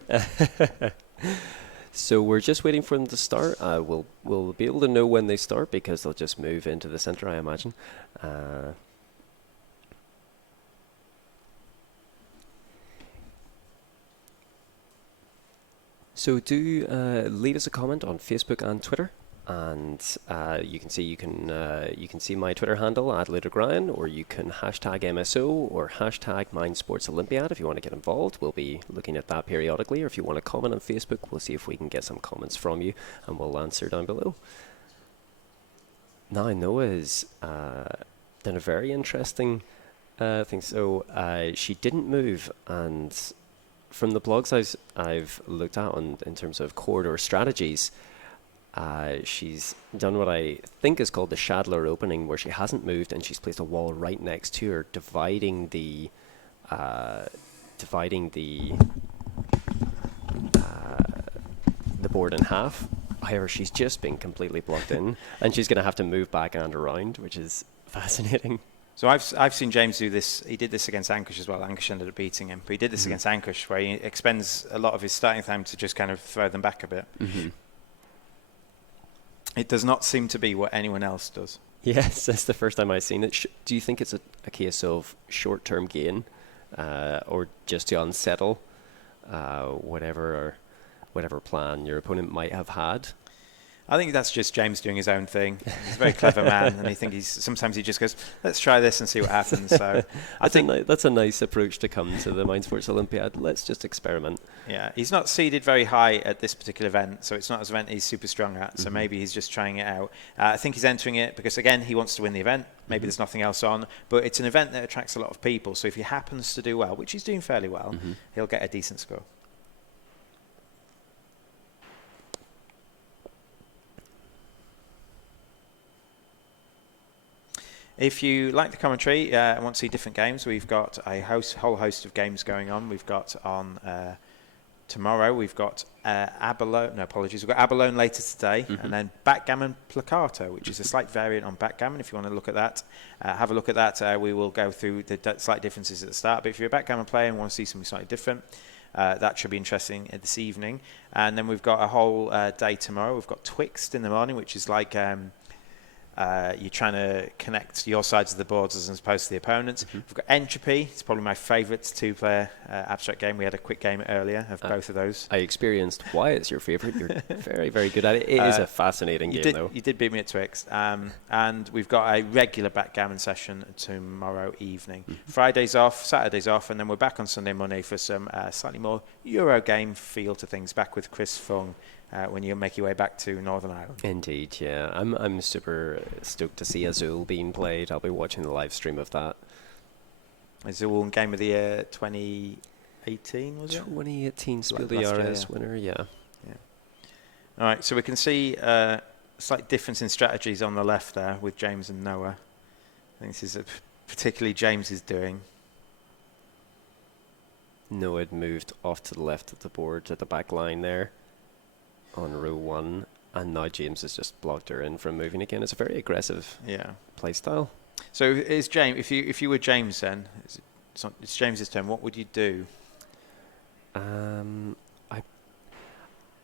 So we're just waiting for them to start. We'll be able to know when they start because they'll just move into the centre, I imagine. So do leave us a comment on Facebook and Twitter, and you can see my Twitter handle at @LaterGrian, or you can hashtag MSO or hashtag MindSportsOlympiad if you want to get involved. We'll be looking at that periodically, or if you want to comment on Facebook, we'll see if we can get some comments from you, and we'll answer down below. Now Noah has done a very interesting thing. So she didn't move, and from the blogs I've looked at in terms of Quoridor strategies, she's done what I think is called the Shadler opening, where she hasn't moved and she's placed a wall right next to her, dividing the board in half. However, she's just been completely blocked in, and she's going to have to move back and around, which is fascinating. So I've seen James do this. He did this against Ankush as well. Ankush ended up beating him. But he did this against Ankush, where he expends a lot of his starting time to just kind of throw them back a bit. It does not seem to be what anyone else does. Yes, that's the first time I've seen it. Do you think it's a case of short-term gain, or just to unsettle whatever plan your opponent might have had? I think that's just James doing his own thing. He's a very clever man, and I think sometimes he just goes, let's try this and see what happens. So I think that's a nice approach to come to the Mind Sports Olympiad. Let's just experiment. Yeah, he's not seeded very high at this particular event, so it's not an event he's super strong at, so maybe he's just trying it out. I think he's entering it because, again, he wants to win the event. Maybe there's nothing else on, but it's an event that attracts a lot of people, so if he happens to do well, which he's doing fairly well, he'll get a decent score. If you like the commentary and want to see different games, we've got a whole host of games going on. We've got on tomorrow, we've got Abalone. No, apologies. We've got Abalone later today, and then Backgammon Placato, which is a slight variant on backgammon. If you want to look at that, have a look at that. We will go through the slight differences at the start. But if you're a backgammon player and want to see something slightly different, That should be interesting this evening. And then we've got a whole day tomorrow. We've got Twixt in the morning, which is like you're trying to connect your sides of the boards as opposed to the opponents. We've got Entropy. It's probably my favourite two-player abstract game. We had a quick game earlier of both of those. I experienced why it's your favourite. You're very, very good at it. It is a fascinating game, though. You did beat me at Twixt. And we've got a regular backgammon session tomorrow evening. Friday's off, Saturday's off, and then we're back on Sunday, Monday for some slightly more Euro game feel to things, back with Chris Fung. When you make your way back to Northern Ireland. Indeed, yeah. I'm super stoked to see Azul being played. I'll be watching the live stream of that. Azul Game of the Year 2018, was it? 2018 Spiel des Jahres winner, yeah. All right, so we can see a slight difference in strategies on the left there with James and Noah. I think this is particularly James's doing. Noah had moved off to the left of the board at the back line there on row 1, and now James has just blocked her in from moving again. It's a very aggressive play style. So is James, if you were James then, it's James's turn, what would you do?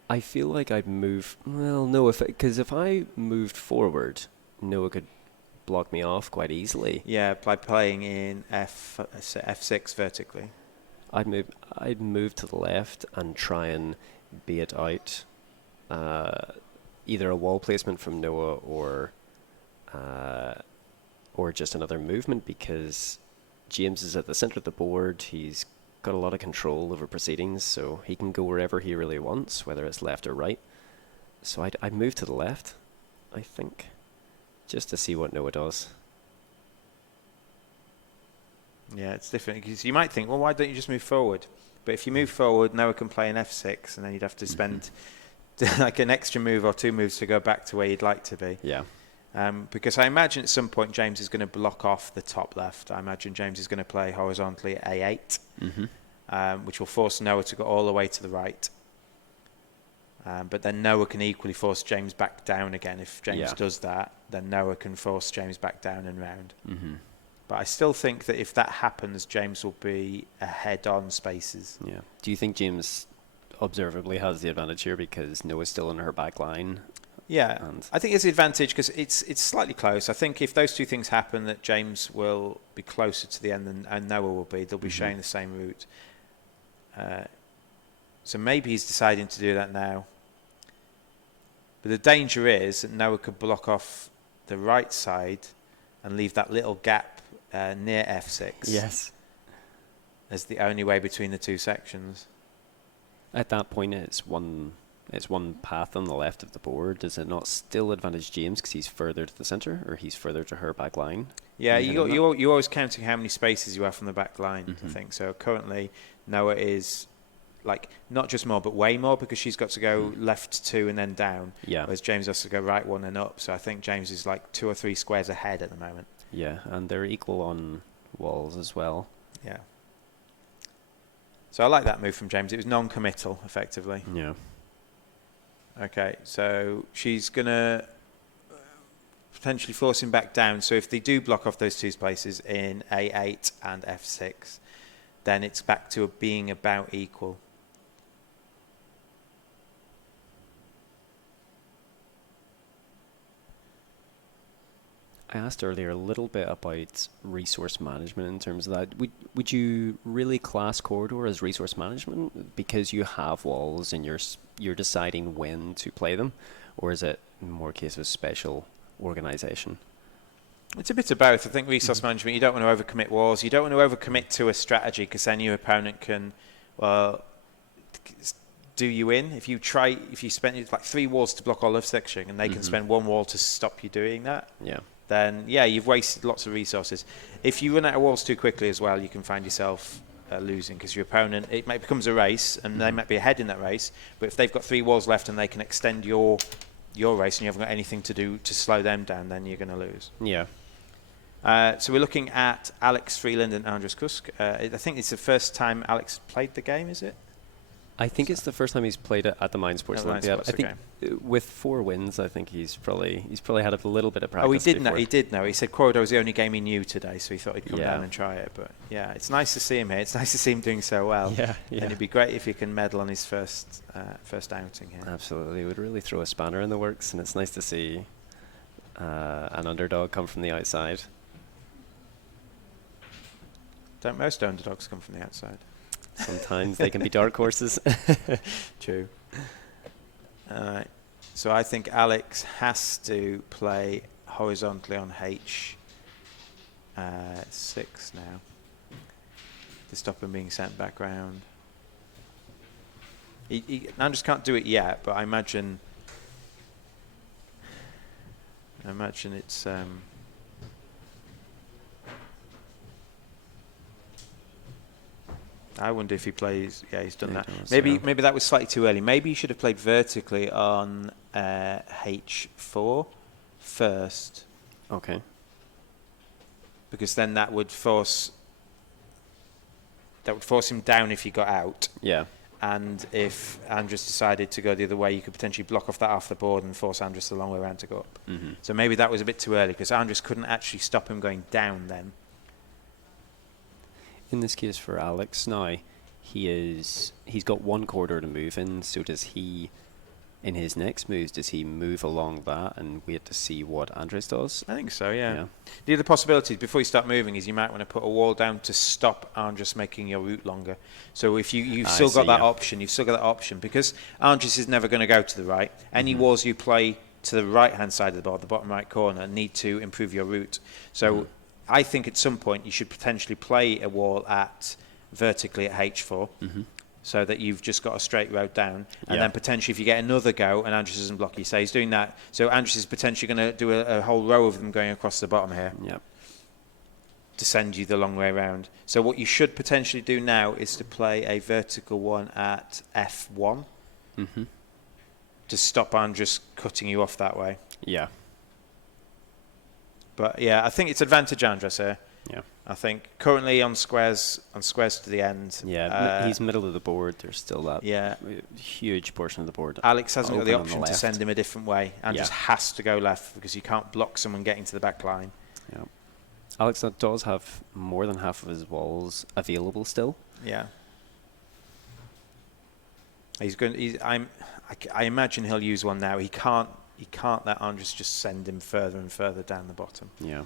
I feel like I'd move, well, no, because if I moved forward, Noah could block me off quite easily. Yeah, by playing in F6 vertically. I'd move to the left and try and bait out either a wall placement from Noah or just another movement, because James is at the center of the board. He's got a lot of control over proceedings, so he can go wherever he really wants, whether it's left or right. So I'd move to the left, I think, just to see what Noah does. Yeah, it's different, because you might think, well, why don't you just move forward? But if you move forward, Noah can play an F6, and then you'd have to spend like an extra move or two moves to go back to where you'd like to be. Yeah. Because I imagine at some point James is going to block off the top left. I imagine James is going to play horizontally at A8, which will force Noah to go all the way to the right. But then Noah can equally force James back down again. If James does that, then Noah can force James back down and round. But I still think that if that happens, James will be ahead on spaces. Yeah. Do you think James observably has the advantage here because Noah's still in her back line? Yeah, I think it's the advantage because it's slightly close. I think if those two things happen, that James will be closer to the end and Noah will be. They'll be sharing the same route. So maybe he's deciding to do that now. But the danger is that Noah could block off the right side and leave that little gap near F6. Yes. As the only way between the two sections. At that point, it's one path on the left of the board. Does it not still advantage James because he's further to the center, or he's further to her back line? Yeah, you're always counting how many spaces you have from the back line, I think. So currently, Noah is like not just more, but way more, because she's got to go left 2 and then down. Yeah. Whereas James has to go right 1 and up. So I think James is like 2 or 3 squares ahead at the moment. Yeah, and they're equal on walls as well. Yeah. So I like that move from James. It was non-committal, effectively. Yeah. Okay, so she's going to potentially force him back down. So if they do block off those two spaces in A8 and F6, then it's back to being about equal. I asked earlier a little bit about resource management in terms of that. Would you really class Quoridor as resource management because you have walls and you're deciding when to play them, or is it more a case of special organisation? It's a bit of both. I think resource management, you don't want to overcommit walls. You don't want to overcommit to a strategy because then your opponent can, well, do you in. If you spend like 3 walls to block all of section and they can spend 1 wall to stop you doing that. Yeah. Then you've wasted lots of resources. If you run out of walls too quickly as well, you can find yourself losing because your opponent, becomes a race and they might be ahead in that race, but if they've got 3 walls left and they can extend your race and you haven't got anything to do to slow them down, then you're going to lose. Yeah. So we're looking at Alex Freeland and Andres Kusk. I think it's the first time Alex played the game, is it? I think it's the first time he's played it at the Mind Sports At the Mind Olympiad. Sports, I think with 4 wins, I think he's probably had a little bit of practice. Oh, he did before. know. He did know. He said Quoridor was the only game he knew today, so he thought he'd come Yeah. down and try it. But yeah, it's nice to see him here. It's nice to see him doing so well. Yeah, yeah. And it'd be great if he can medal on his first outing here. Absolutely, it would really throw a spanner in the works, and it's nice to see an underdog come from the outside. Don't most underdogs come from the outside? Sometimes they can be dark horses. True. So I think Alex has to play horizontally on H6 now to stop him being sent back round. Andrews can't do it yet, but I imagine it's I wonder if he plays. Yeah, he's done that. Maybe that was slightly too early. Maybe he should have played vertically on H4 first. Okay. Because then that would force him down if he got out. Yeah. And if Andrus decided to go the other way, you could potentially block off that half the board and force Andrus the long way around to go up. Mm-hmm. So maybe that was a bit too early because Andrus couldn't actually stop him going down then. In this case for Alex now, he's got 1 corridor to move in, so does he, in his next moves, does he move along that and wait to see what Andres does? I think so, yeah. The other possibilities before you start moving is you might want to put a wall down to stop Andres making your route longer. So if you've still got that option, because Andres is never going to go to the right. Any walls you play to the right-hand side of the board, the bottom right corner, need to improve your route. So I think at some point you should potentially play a wall vertically at H4 so that you've just got a straight road down. And then potentially if you get another go and Andres doesn't block you, say he's doing that. So Andres is potentially going to do a whole row of them going across the bottom here to send you the long way around. So what you should potentially do now is to play a vertical one at F1 to stop Andres cutting you off that way. Yeah. But yeah, I think it's advantage Andres here. Yeah. I think currently on squares to the end. Yeah, he's middle of the board. There's still that huge portion of the board. Alex hasn't got the option to send him a different way. Andres has to go left because you can't block someone getting to the back line. Yeah. Alex does have more than half of his walls available still. Yeah. I imagine he'll use one now. He can't let Andres just send him further and further down the bottom. Yeah.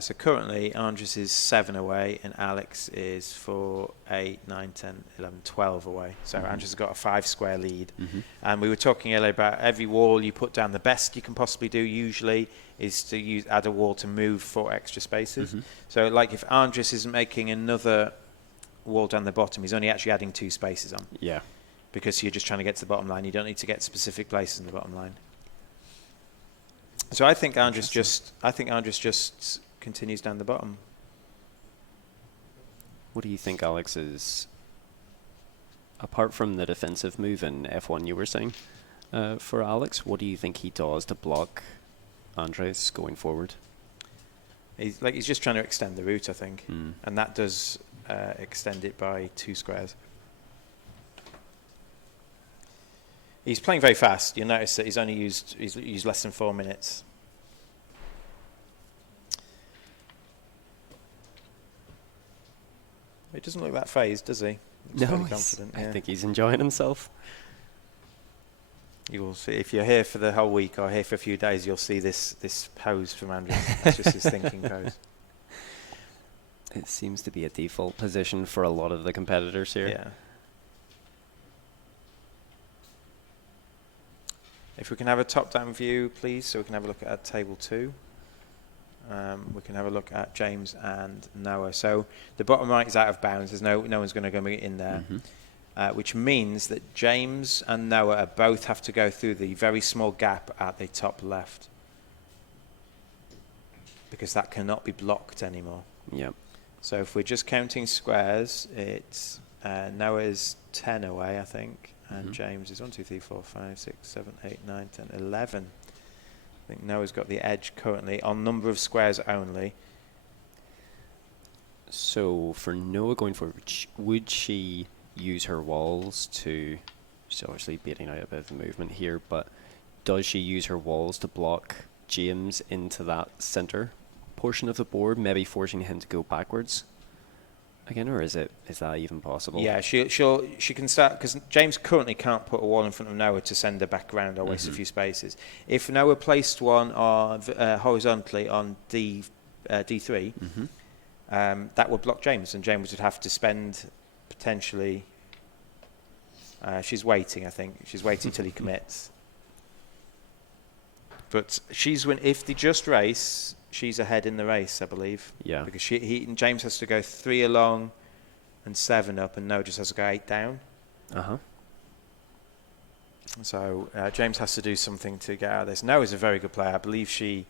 So currently Andres is 7 away and Alex is 4, 8, 9, 10, 11, 12 away. So Andres has got a 5 square lead. And we were talking earlier about every wall you put down, the best you can possibly do usually is to add a wall to move 4 extra spaces. So like if Andres isn't making another wall down the bottom, he's only actually adding 2 spaces on. Yeah. Because you're just trying to get to the bottom line. You don't need to get specific places in the bottom line. So I think Andres just continues down the bottom. What do you think Alex is, apart from the defensive move in F1 you were saying, for Alex, what do you think he does to block Andres going forward? He's just trying to extend the route, I think. And that does extend it by 2 squares. He's playing very fast. You'll notice that he's used less than 4 minutes. He doesn't look that phased, does he? No, I think he's enjoying himself. You will see if you're here for the whole week or here for a few days. You'll see this pose from Andrew. That's just his thinking pose. It seems to be a default position for a lot of the competitors here. Yeah. If we can have a top-down view, please, so we can have a look at table 2. We can have a look at James and Noah. So the bottom right is out of bounds. There's no one's going to go in there, which means that James and Noah both have to go through the very small gap at the top left because that cannot be blocked anymore. Yep. So if we're just counting squares, it's Noah's 10 away, I think. And James is 1, 2, 3, 4, 5, 6, 7, 8, 9, 10, 11. I think Noah's got the edge currently on number of squares only. So for Noah going forward, would she use her walls to... She's obviously baiting out a bit of the movement here, but does she use her walls to block James into that centre portion of the board, maybe forcing him to go backwards again, or is that even possible? Yeah, she can start, because James currently can't put a wall in front of Noah to send her back around or waste a few spaces. If Noah placed one horizontally on D3, that would block James, and James would have to spend potentially... she's waiting, I think. She's waiting till he commits. But if they just race, she's ahead in the race, I believe. Yeah. Because James has to go 3 along and 7 up, and Noah just has to go 8 down. So James has to do something to get out of this. Noah's a very good player. I believe she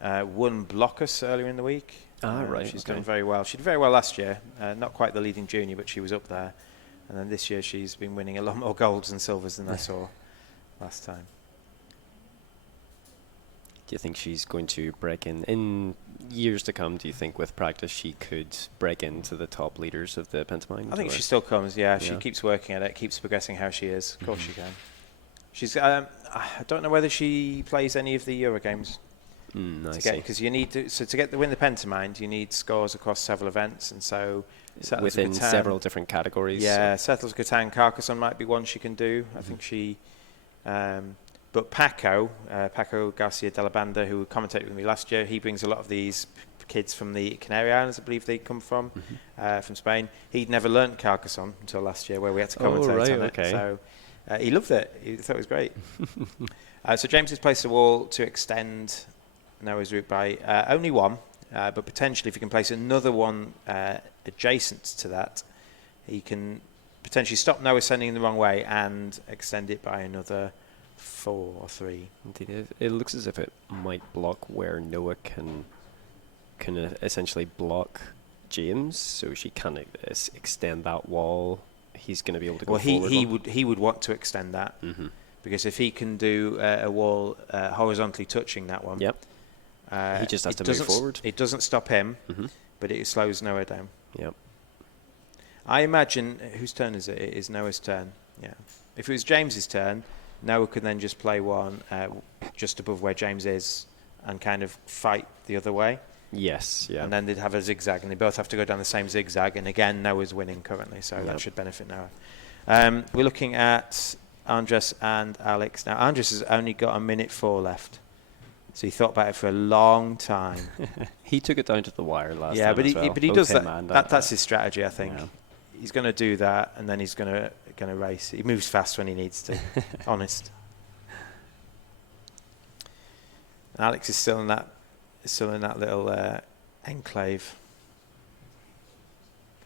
won Blockers earlier in the week. Right. She's done very well. She did very well last year. Not quite the leading junior, but she was up there. And then this year she's been winning a lot more golds and silvers than I saw last time. Do you think she's going to break in years to come? Do you think with practice she could break into the top leaders of the PentaMind? I think she still comes, If she keeps working at it, keeps progressing how she is. Of course she can. She's. I don't know whether she plays any of the Euro games. Because you need to win the PentaMind, you need scores across several events, and so within several different categories. Yeah, Settlers of Catan, Carcassonne might be one she can do. I think she. But Paco Garcia de la Banda, who commentated with me last year, he brings a lot of these kids from the Canary Islands, I believe they come from Spain. He'd never learnt Carcassonne until last year, where we had to commentate on it. So he loved it. He thought it was great. So James has placed a wall to extend Noah's route by only one, but potentially if he can place another one adjacent to that, he can potentially stop Noah sending in the wrong way and extend it by another 4 or 3. Indeed, it looks as if it might block where Noah can essentially block James, so she can't extend that wall. He's going to be able to go forward. He would want to extend that because if he can do a wall horizontally touching that one, he just has to move forward. It doesn't stop him, but it slows Noah down. Yep. I imagine whose turn is it? It is Noah's turn. Yeah. If it was James's turn, Noah could then just play one just above where James is and kind of fight the other way. Yes, yeah. And then they'd have a zigzag, and they both have to go down the same zigzag. And again, Noah's winning currently, so that should benefit Noah. We're looking at Andres and Alex. Now, Andres has only got 1:04 left. So he thought about it for a long time. He took it down to the wire last time. Yeah, but he does that. That's his strategy, I think. Yeah. He's going to do that, and then he's going to race. He moves fast when he needs to. Honest. Alex is still in that little enclave.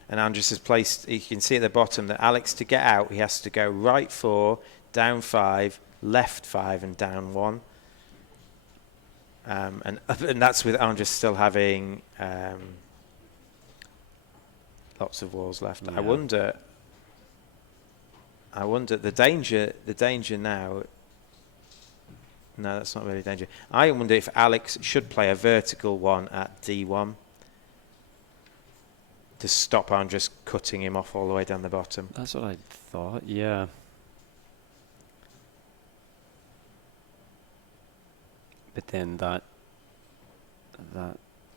And Andres has placed. You can see at the bottom that Alex, to get out, he has to go right 4, down 5, left 5, and down 1. And that's with Andres still having lots of walls left. Yeah. I wonder the danger now. No, that's not really danger. I wonder if Alex should play a vertical one at D1 to stop Andres cutting him off all the way down the bottom. That's what I thought, yeah. But then that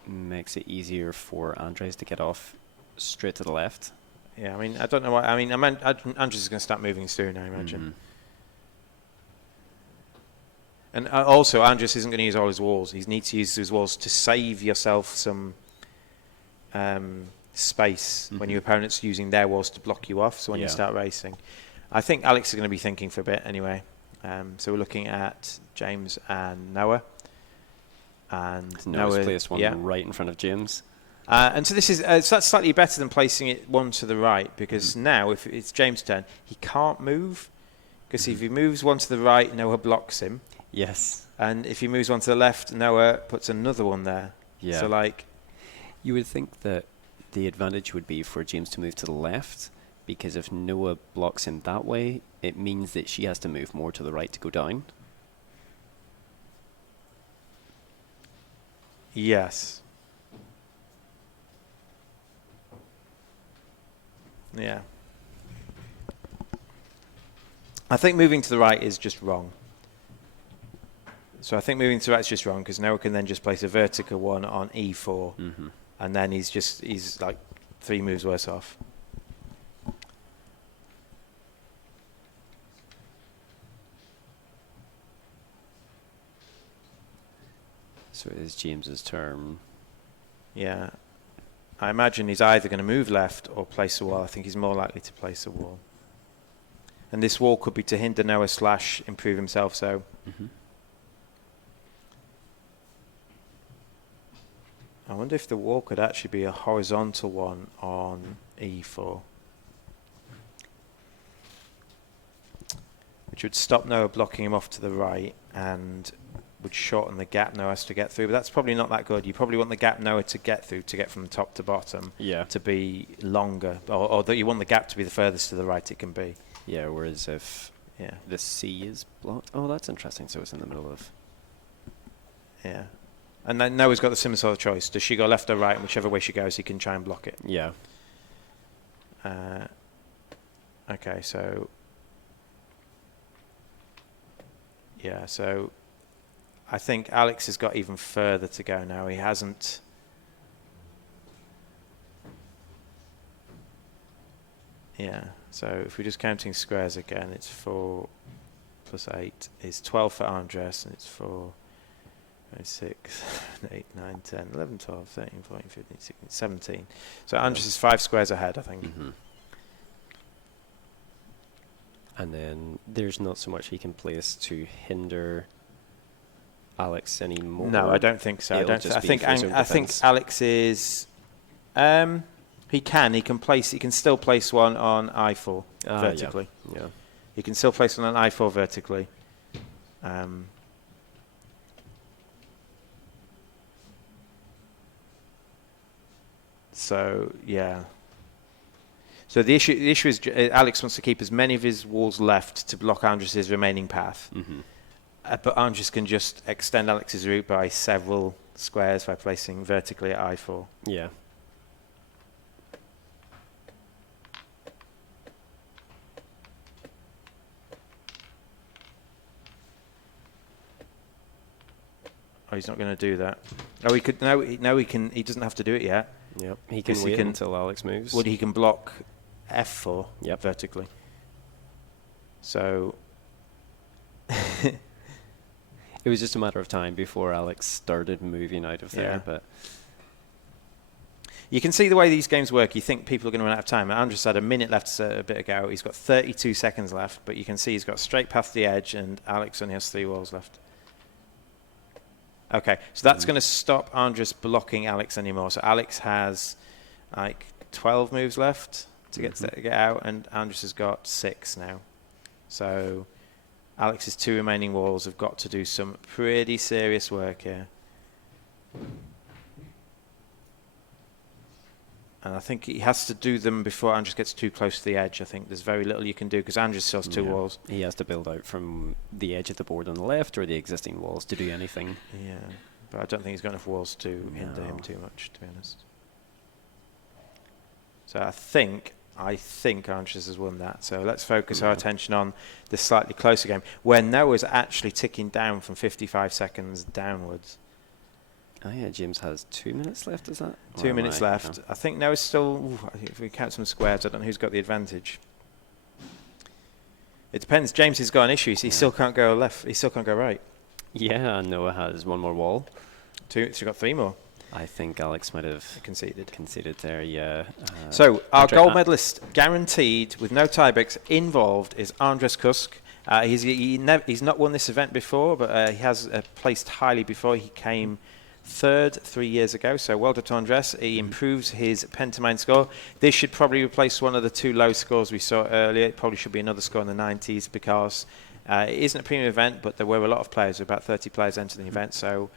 makes it easier for Andres to get off straight to the left. Yeah, I mean, I don't know why. I mean, Andres is going to start moving soon, I imagine. And also, Andres isn't going to use all his walls. He needs to use his walls to save yourself some space when your opponent's using their walls to block you off. So when you start racing, I think Alex is going to be thinking for a bit anyway. So we're looking at James and Noah. And Noah's placed one right in front of James. And so this is that's slightly better than placing it one to the right, because now if it's James' turn, he can't move. Because if he moves one to the right, Noah blocks him. Yes. And if he moves one to the left, Noah puts another one there. Yeah. So you would think that the advantage would be for James to move to the left, because if Noah blocks him that way, it means that she has to move more to the right to go down. Yes. Yeah. I think moving to the right is just wrong. So I think moving to the right is just wrong because Noah can then just place a vertical one on e4, and then he's like 3 moves worse off. So it is James's turn. Yeah. I imagine he's either going to move left or place a wall. I think he's more likely to place a wall. And this wall could be to hinder Noah / improve himself, so... I wonder if the wall could actually be a horizontal one on e4. Which would stop Noah blocking him off to the right and would shorten the gap Noah has to get through. But that's probably not that good. You probably want the gap Noah to get through, to get from top to bottom, to be longer. Or that you want the gap to be the furthest to the right it can be. Yeah, whereas if the C is blocked... Oh, that's interesting. So it's in the middle of... Yeah. And then Noah's got the similar sort of choice. Does she go left or right? And whichever way she goes, he can try and block it. Yeah. Okay, so... Yeah, so... I think Alex has got even further to go now. He hasn't... Yeah, so if we're just counting squares again, it's 4 plus 8 is 12 for Andres, and it's 4... 6, 8, 9, 10, 11, 12, 13, 14, 15, 16, 17. So Andres is 5 squares ahead, I think. And then there's not so much he can place to hinder Alex anymore. No, I don't think so. I think Alex is... he can still place one on I4 vertically. Yeah. He can still place one on I4 vertically. So, yeah. So the issue is Alex wants to keep as many of his walls left to block Andres' remaining path. But Andres can just extend Alex's route by several squares by placing vertically at I4. Yeah. Oh, he's not going to do that. Oh, he could. No, he can. He doesn't have to do it yet. Yep. He can wait until Alex moves. Well, he can block F4 vertically. So it was just a matter of time before Alex started moving out of there. But you can see the way these games work. You think people are going to run out of time. Andres had a minute left a bit ago. He's got 32 seconds left, but you can see he's got a straight path to the edge, and Alex only has 3 walls left. Okay, so that's going to stop Andres blocking Alex anymore. So Alex has like 12 moves left to get out, and Andres has got 6 now. So Alex's 2 remaining walls have got to do some pretty serious work here. And I think he has to do them before Andres gets too close to the edge. I think there's very little you can do because Andres still has 2 walls. He has to build out from the edge of the board on the left or the existing walls to do anything. Yeah, but I don't think he's got enough walls to hinder him too much, to be honest. So I think Andres has won that. So let's focus our attention on the slightly closer game where Noah's actually ticking down from 55 seconds downwards. Oh yeah, James has 2 minutes left, is that? 2 minutes left. I think Noah's still, if we count some squares, I don't know who's got the advantage. It depends. James has got an issue. He still can't go left. He still can't go right. Yeah, Noah has 1 more wall. So you've got 3 more. I think Alex might have conceded there, yeah. So our gold medalist guaranteed with no tiebreaks involved is Andres Kusk. He's not won this event before, but he has placed highly before. He came 3rd 3 years ago, so well done to Andres. He improves his PentaMind score. This should probably replace one of the 2 low scores we saw earlier. It probably should be another score in the 90s because it isn't a premium event, but there were a lot of players, about 30 players entered the event, so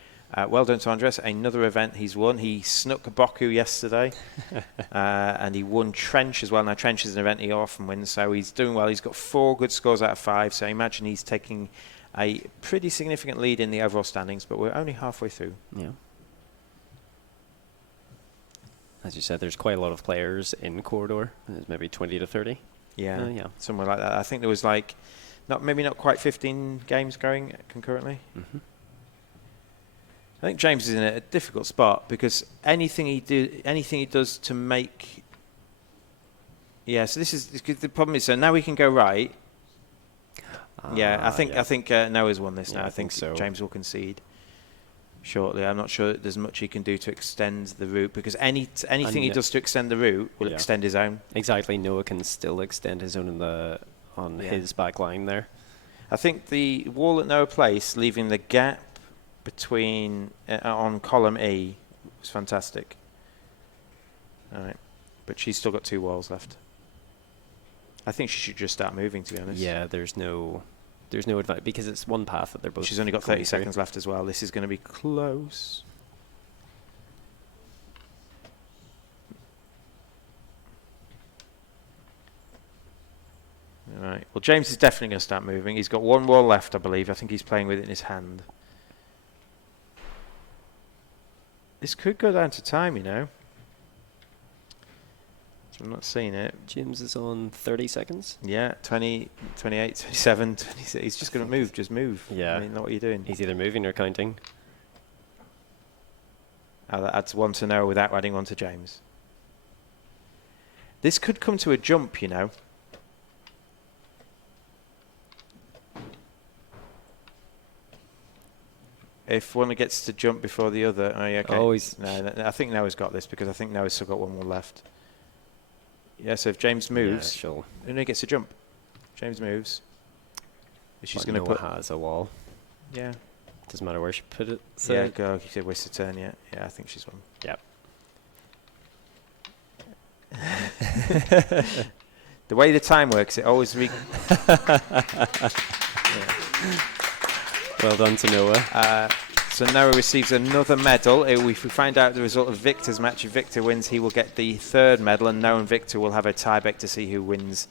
well done to Andres. Another event he's won. He snuck Baku yesterday, and he won Trench as well. Now, Trench is an event he often wins, so he's doing well. He's got 4 good scores out of 5, so I imagine he's taking a pretty significant lead in the overall standings, but we're only halfway through. Yeah. as you said, there's quite a lot of players in Quoridor. There's maybe 20 to 30. Yeah, Yeah. somewhere like that. I think there was like, maybe not quite 15 games going concurrently. Mm-hmm. I think James is in a difficult spot because anything he does to make. Yeah, so this is the problem is, so now we can go right. Yeah, I think Noah's won this now. I think so. James will concede shortly. I'm not sure that there's much he can do to extend the route because anything he does to extend the route will extend his own. Exactly. Noah can still extend his own on his back line there. I think the wall at Noah Place, leaving the gap between on column E, was fantastic. All right, but she's still got 2 walls left. I think she should just start moving, to be honest. Yeah, there's no advice because it's one path that they're both. She's only got 30 seconds left as well. This is going to be close. All right. Well, James is definitely going to start moving. He's got 1 wall left, I believe. I think he's playing with it in his hand. This could go down to time, you know. I'm not seeing it. James is on 30 seconds. Yeah, 20, 28, 27, 26. He's just going to move. Just move. Yeah. I mean, what are you doing? He's either moving or counting. Oh, that adds 1 to Noah without adding 1 to James. This could come to a jump, you know. If one gets to jump before the other. Oh, yeah, okay. Oh, no, I think Noah's got this because I think Noah's still got 1 more left. Yeah, so if James moves, yeah, he gets a jump. James moves. She's going to put. Noah has a wall. Yeah. Doesn't matter where she put it. So yeah, go. You said waste a turn. Yeah, I think she's won. Yep. The way the time works, it always. Well done to Noah. So Noah receives another medal. If we find out the result of Victor's match, if Victor wins, he will get the 3rd medal, and Noah and Victor will have a tiebreak to see who wins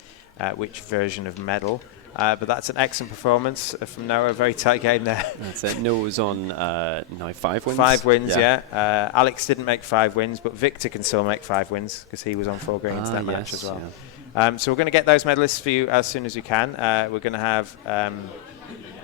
which version of medal. But that's an excellent performance from Noah. A very tight game there. That's it. Noah's on now 5 wins. 5 wins, yeah. Alex didn't make 5 wins, but Victor can still make 5 wins because he was on 4 going into that match as well. Yeah. So we're going to get those medalists for you as soon as we can. We're going to have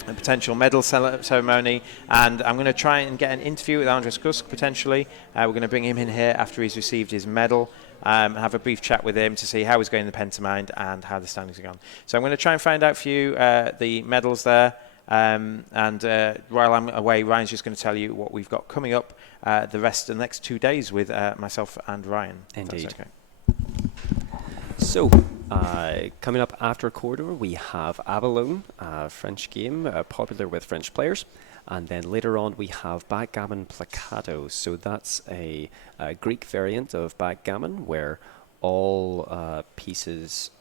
a potential medal ceremony, and I'm going to try and get an interview with Andres Kusk potentially. We're going to bring him in here after he's received his medal, have a brief chat with him to see how he's going in the PentaMind and how the standings are going. So I'm going to try and find out for you the medals there, and while I'm away, Ryan's just going to tell you what we've got coming up the next 2 days with myself and Ryan. Indeed. That's okay. So, coming up after Quoridor, we have Avalon, a French game, popular with French players. And then later on, we have Backgammon Placado. So that's a Greek variant of backgammon where all pieces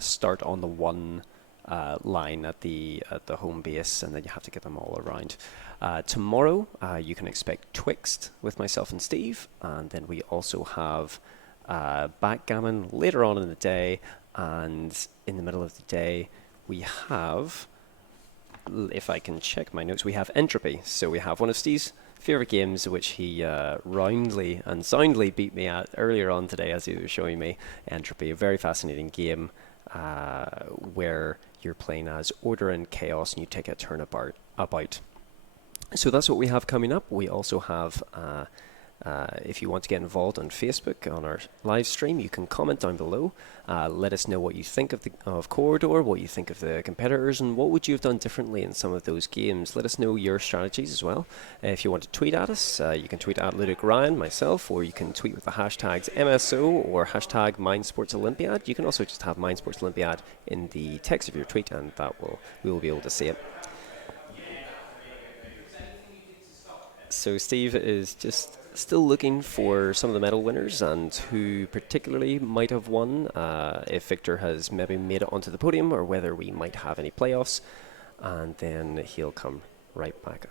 start on the one line at the home base, and then you have to get them all around. Tomorrow, you can expect Twixt with myself and Steve. And then we also have backgammon later on in the day, and in the middle of the day we have, if I can check my notes, we have Entropy. So we have one of Steve's favourite games, which he roundly and soundly beat me at earlier on today as he was showing me. Entropy, a very fascinating game where you're playing as order and chaos and you take a turn about. So that's what we have coming up. We also have if you want to get involved on Facebook on our live stream, you can comment down below. Let us know what you think of Quoridor, what you think of the competitors, and what would you have done differently in some of those games. Let us know your strategies as well. If you want to tweet at us, you can tweet at Ludic Ryan, myself, or you can tweet with the hashtags MSO or hashtag MindSportsOlympiad. You can also just have MindSportsOlympiad in the text of your tweet, and we will be able to see it. So Steve is just still looking for some of the medal winners and who particularly might have won, if Victor has maybe made it onto the podium or whether we might have any playoffs, and then he'll come right back.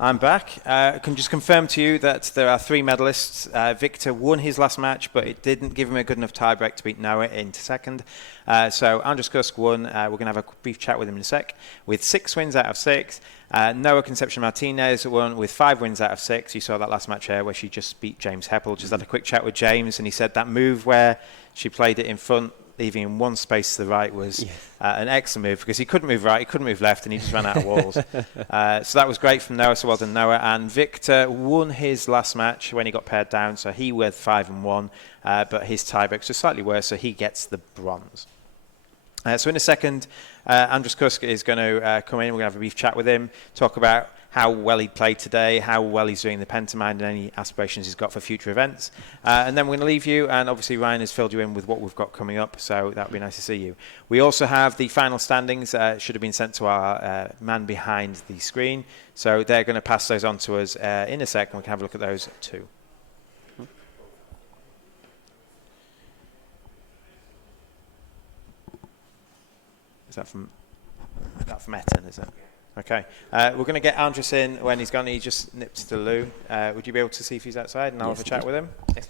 I'm back. I can just confirm to you that there are 3 medalists. Victor won his last match, but it didn't give him a good enough tiebreak to beat Noah into second. So Andrus Kusk won. We're going to have a brief chat with him in a sec. With 6 wins out of 6. Noah Concepcion Martinez won with 5 wins out of 6. You saw that last match here where she just beat James Heppel. Just had a quick chat with James, and he said that move where she played it in front, leaving him one space to the right, was an excellent move, because he couldn't move right, he couldn't move left, and he just ran out of walls. So that was great from Noah, so well done Noah. And Victor won his last match when he got paired down, so he went 5-1, but his tiebreaks were slightly worse, so he gets the bronze. So in a second, Andrus Kusk is going to come in. We're going to have a brief chat with him, talk about how well he played today, how well he's doing the PentaMind, and any aspirations he's got for future events. And then we're going to leave you, and obviously Ryan has filled you in with what we've got coming up, so that would be nice to see you. We also have the final standings, should have been sent to our man behind the screen, so they're going to pass those on to us in a sec, and we can have a look at those too. Is that from Etten, is it? Okay. We're going to get Andrus in when he's gone. He just nipped to the loo. Would you be able to see if he's outside, and I'll have a chat with him? Yes.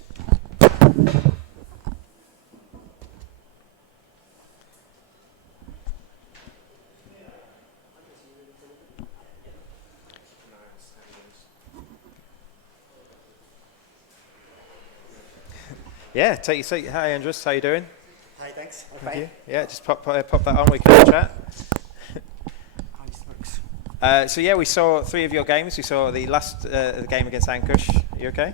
Yeah, take your seat. Hi, Andrus. How you doing? Hi, thanks. Thank you. Yeah, just pop that on. We can have a chat. So yeah, we saw 3 of your games. We saw the last the game against Ankush. Are you okay?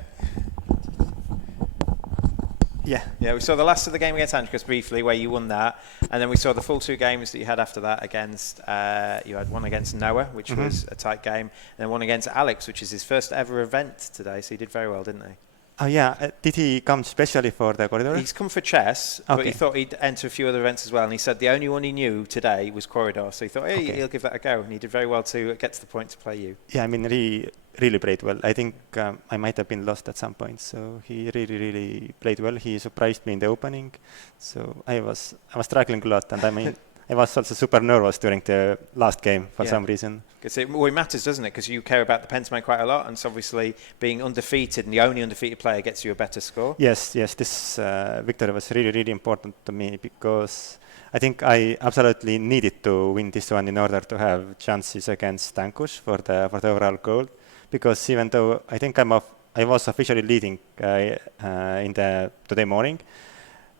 Yeah. We saw the last of the game against Ankush briefly, where you won that, and then we saw the full 2 games that you had after that against. You had one against Noah, which was a tight game, and then one against Alex, which is his first ever event today. So he did very well, didn't he? Oh yeah, did he come specially for the Quoridor? He's come for chess, but he thought he'd enter a few other events as well, and he said the only one he knew today was Quoridor, so he thought, hey, he'll give that a go, and he did very well to get to the point to play you. Yeah, I mean, he really played well. I think I might have been lost at some point, so he really played well. He surprised me in the opening, so I was struggling a lot, and I mean, I was also super nervous during the last game for some reason. It matters, doesn't it? Because you care about the PentaMind quite a lot, and so obviously being undefeated and the only undefeated player gets you a better score. Yes, this victory was really important to me, because I think I absolutely needed to win this one in order to have chances against Ankush for the overall gold. Because even though I think I was officially leading in the today morning,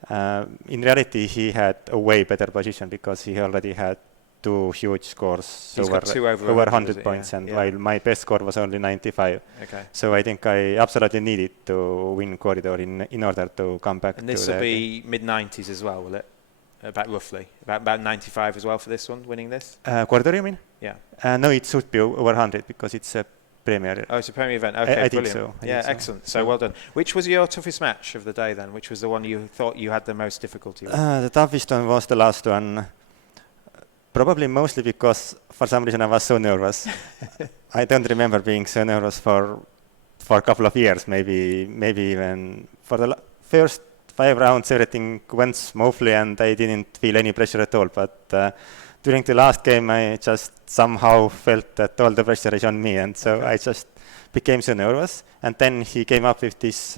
in reality, he had a way better position, because he already had 2 huge scores, over 100 points, and while my best score was only 95. Okay. So I think I absolutely needed to win Quoridor in order to come back. And this will be mid-90s as well, will it? About roughly? About 95 as well for this one, winning this? Quoridor, you mean? Yeah. No, it should be over 100, because it's a Premier. Oh, it's a Premier event. Okay, I brilliant. think so. Excellent. So well done. Which was your toughest match of the day then? Which was the one you thought you had the most difficulty with? The toughest one was the last one. Probably mostly because for some reason I was so nervous. I don't remember being so nervous for a couple of years, maybe even for the first 5 rounds everything went smoothly and I didn't feel any pressure at all. But during the last game I just somehow felt that all the pressure is on me, and so I just became so nervous. And then he came up with this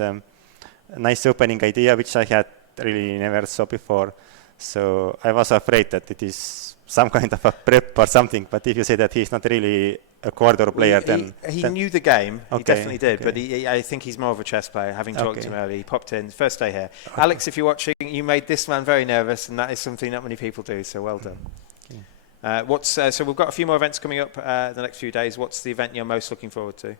nice opening idea, which I had really never saw before. So I was afraid that it is some kind of a prep or something, but if you say that he's not really a Quoridor player, then knew the game. He definitely did, but I think he's more of a chess player. Having talked to him earlier, he popped in first day here. Alex, if you're watching, you made this man very nervous, and that is something not many people do. So well done. So we've got a few more events coming up the next few days. What's the event you're most looking forward to?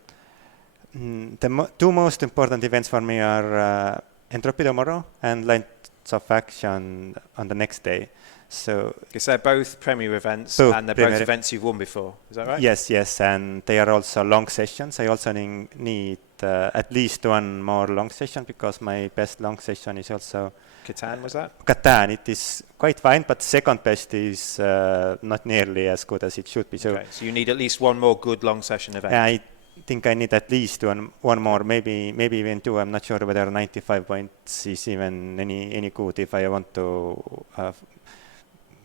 The 2 most important events for me are Entropy tomorrow and Lines of Action on the next day. So because they're both Premier events, and they're both events you've won before. Is that right? Yes, and they are also long sessions. I also need at least 1 more long session, because my best long session is also Catan. Was that? Catan. It is quite fine, but second best is not nearly as good as it should be. So you need at least 1 more good long session event. I think I need at least one more, maybe even 2. I'm not sure whether 95 points is even any good if I want to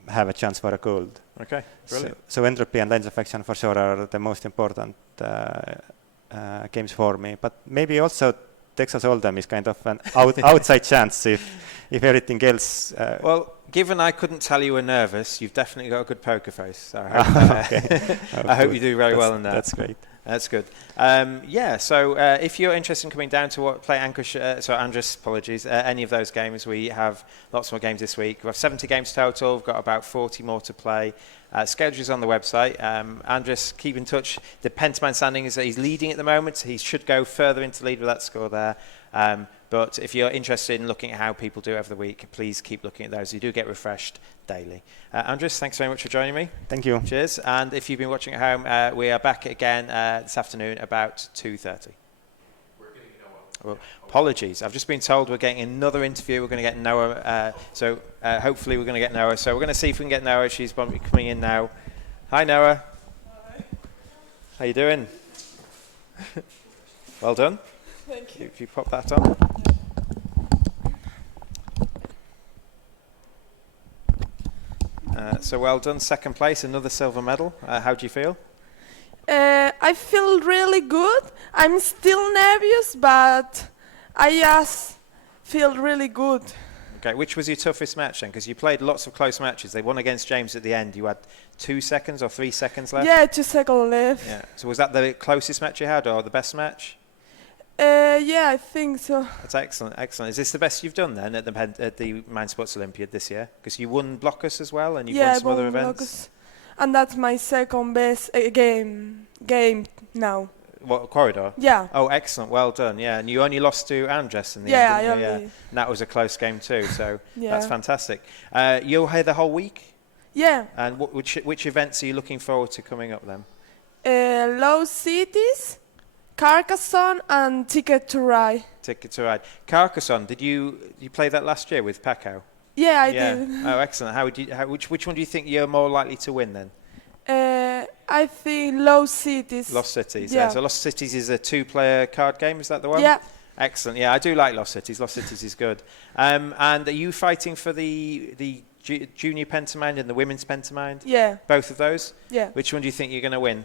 have a chance for a gold. Okay, brilliant. So entropy and lines of action for sure are the most important games for me. But maybe also Texas Hold'em is kind of an outside chance if everything else. Well, given I couldn't tell you were nervous, you've definitely got a good poker face. So I hope, I hope you do very well in that. That's great. That's good. So if you're interested in coming down to play Ankush, Andrus, apologies, any of those games, we have lots more games this week. We have 70 games total. We've got about 40 more to play. Schedule's on the website. Andrus, keep in touch. The PentaMind standing is that he's leading at the moment. He should go further into lead with that score there. But if you're interested in looking at how people do it over the week, please keep looking at those. You do get refreshed daily. Andrus, thanks very much for joining me. Thank you. Cheers. And if you've been watching at home, we are back again this afternoon about 2:30. We're getting Noah. Well, apologies. I've just been told we're getting another interview. We're going to get Noah. Hopefully we're going to get Noah. So we're going to see if we can get Noah. She's coming in now. Hi, Noah. Hi. How you doing? Well done. Thank you. If you pop that on. So well done, second place, another silver medal. How do you feel? I feel really good. I'm still nervous, but I just feel really good. Okay, which was your toughest match then? Because you played lots of close matches. They won against James at the end. You had 2 seconds or 3 seconds left? Yeah, 2 seconds left. Yeah. So was that the closest match you had or the best match? Yeah, I think so. That's excellent, excellent. Is this the best you've done then at the Mind Sports Olympiad this year? Because you won Blockers as well and you've won some other events? Blockers. And that's my second best game now. What, Quoridor? Yeah. Oh, excellent, well done, yeah. And you only lost to Andres in the Yeah, end, I didn't you? only. And that was a close game too, so Yeah. that's fantastic. You're here the whole week? Yeah. And which events are you looking forward to coming up then? Low Cities, Carcassonne, and Ticket to Ride. Ticket to Ride. Carcassonne, did you play that last year with Paco? Yeah, I did. Oh, excellent. Which one do you think you're more likely to win then? I think Low Cities. Lost Cities. Yeah. So Lost Cities is a 2-player card game. Is that the one? Yeah. Excellent. Yeah, I do like Lost Cities. Lost Cities is good. And are you fighting for the junior PentaMind and the women's PentaMind? Yeah. Both of those? Yeah. Which one do you think you're going to win?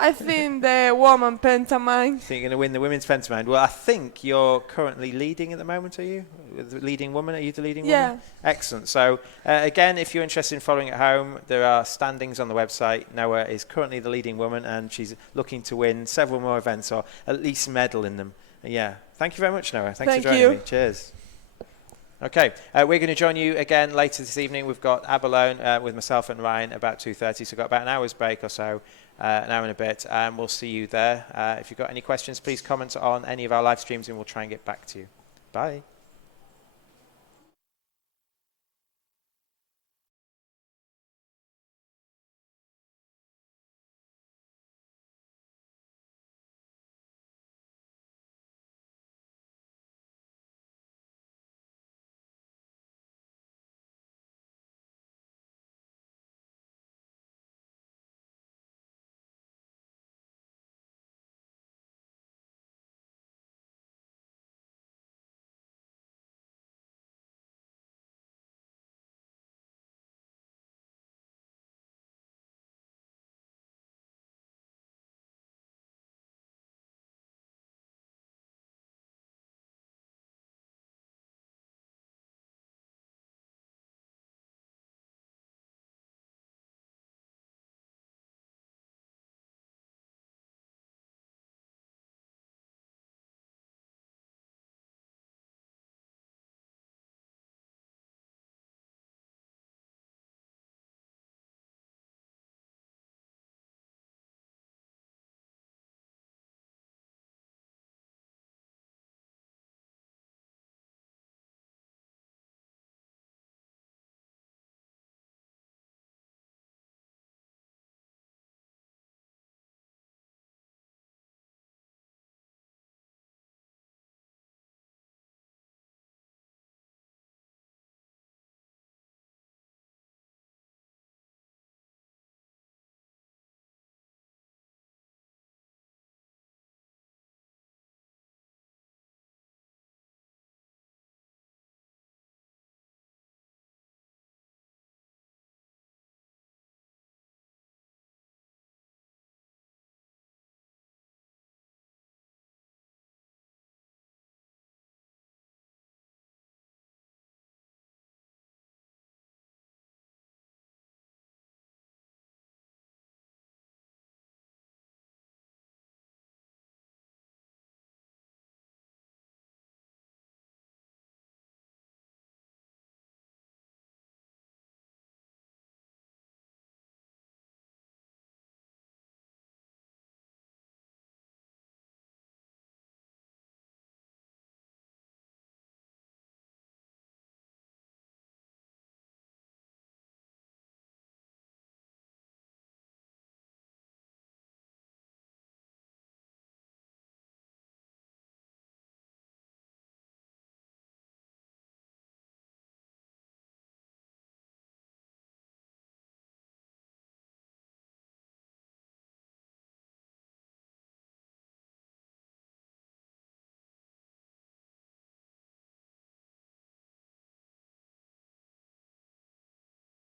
I think the woman PentaMind. Think you're going to win the women's PentaMind? Well, I think you're currently leading at the moment, are you? The leading woman? Are you the leading Yeah. woman? Excellent. So, again, if you're interested in following at home, there are standings on the website. Noah is currently the leading woman, and she's looking to win several more events, or at least medal in them. Yeah. Thank you very much, Noah. Thanks Thank for joining you. me. Cheers. Okay, we're going to join you again later this evening. We've got Abalone with myself and Ryan about 2:30, so we've got about an hour's break or so, an hour and a bit, and we'll see you there. If you've got any questions, please comment on any of our live streams and we'll try and get back to you. Bye.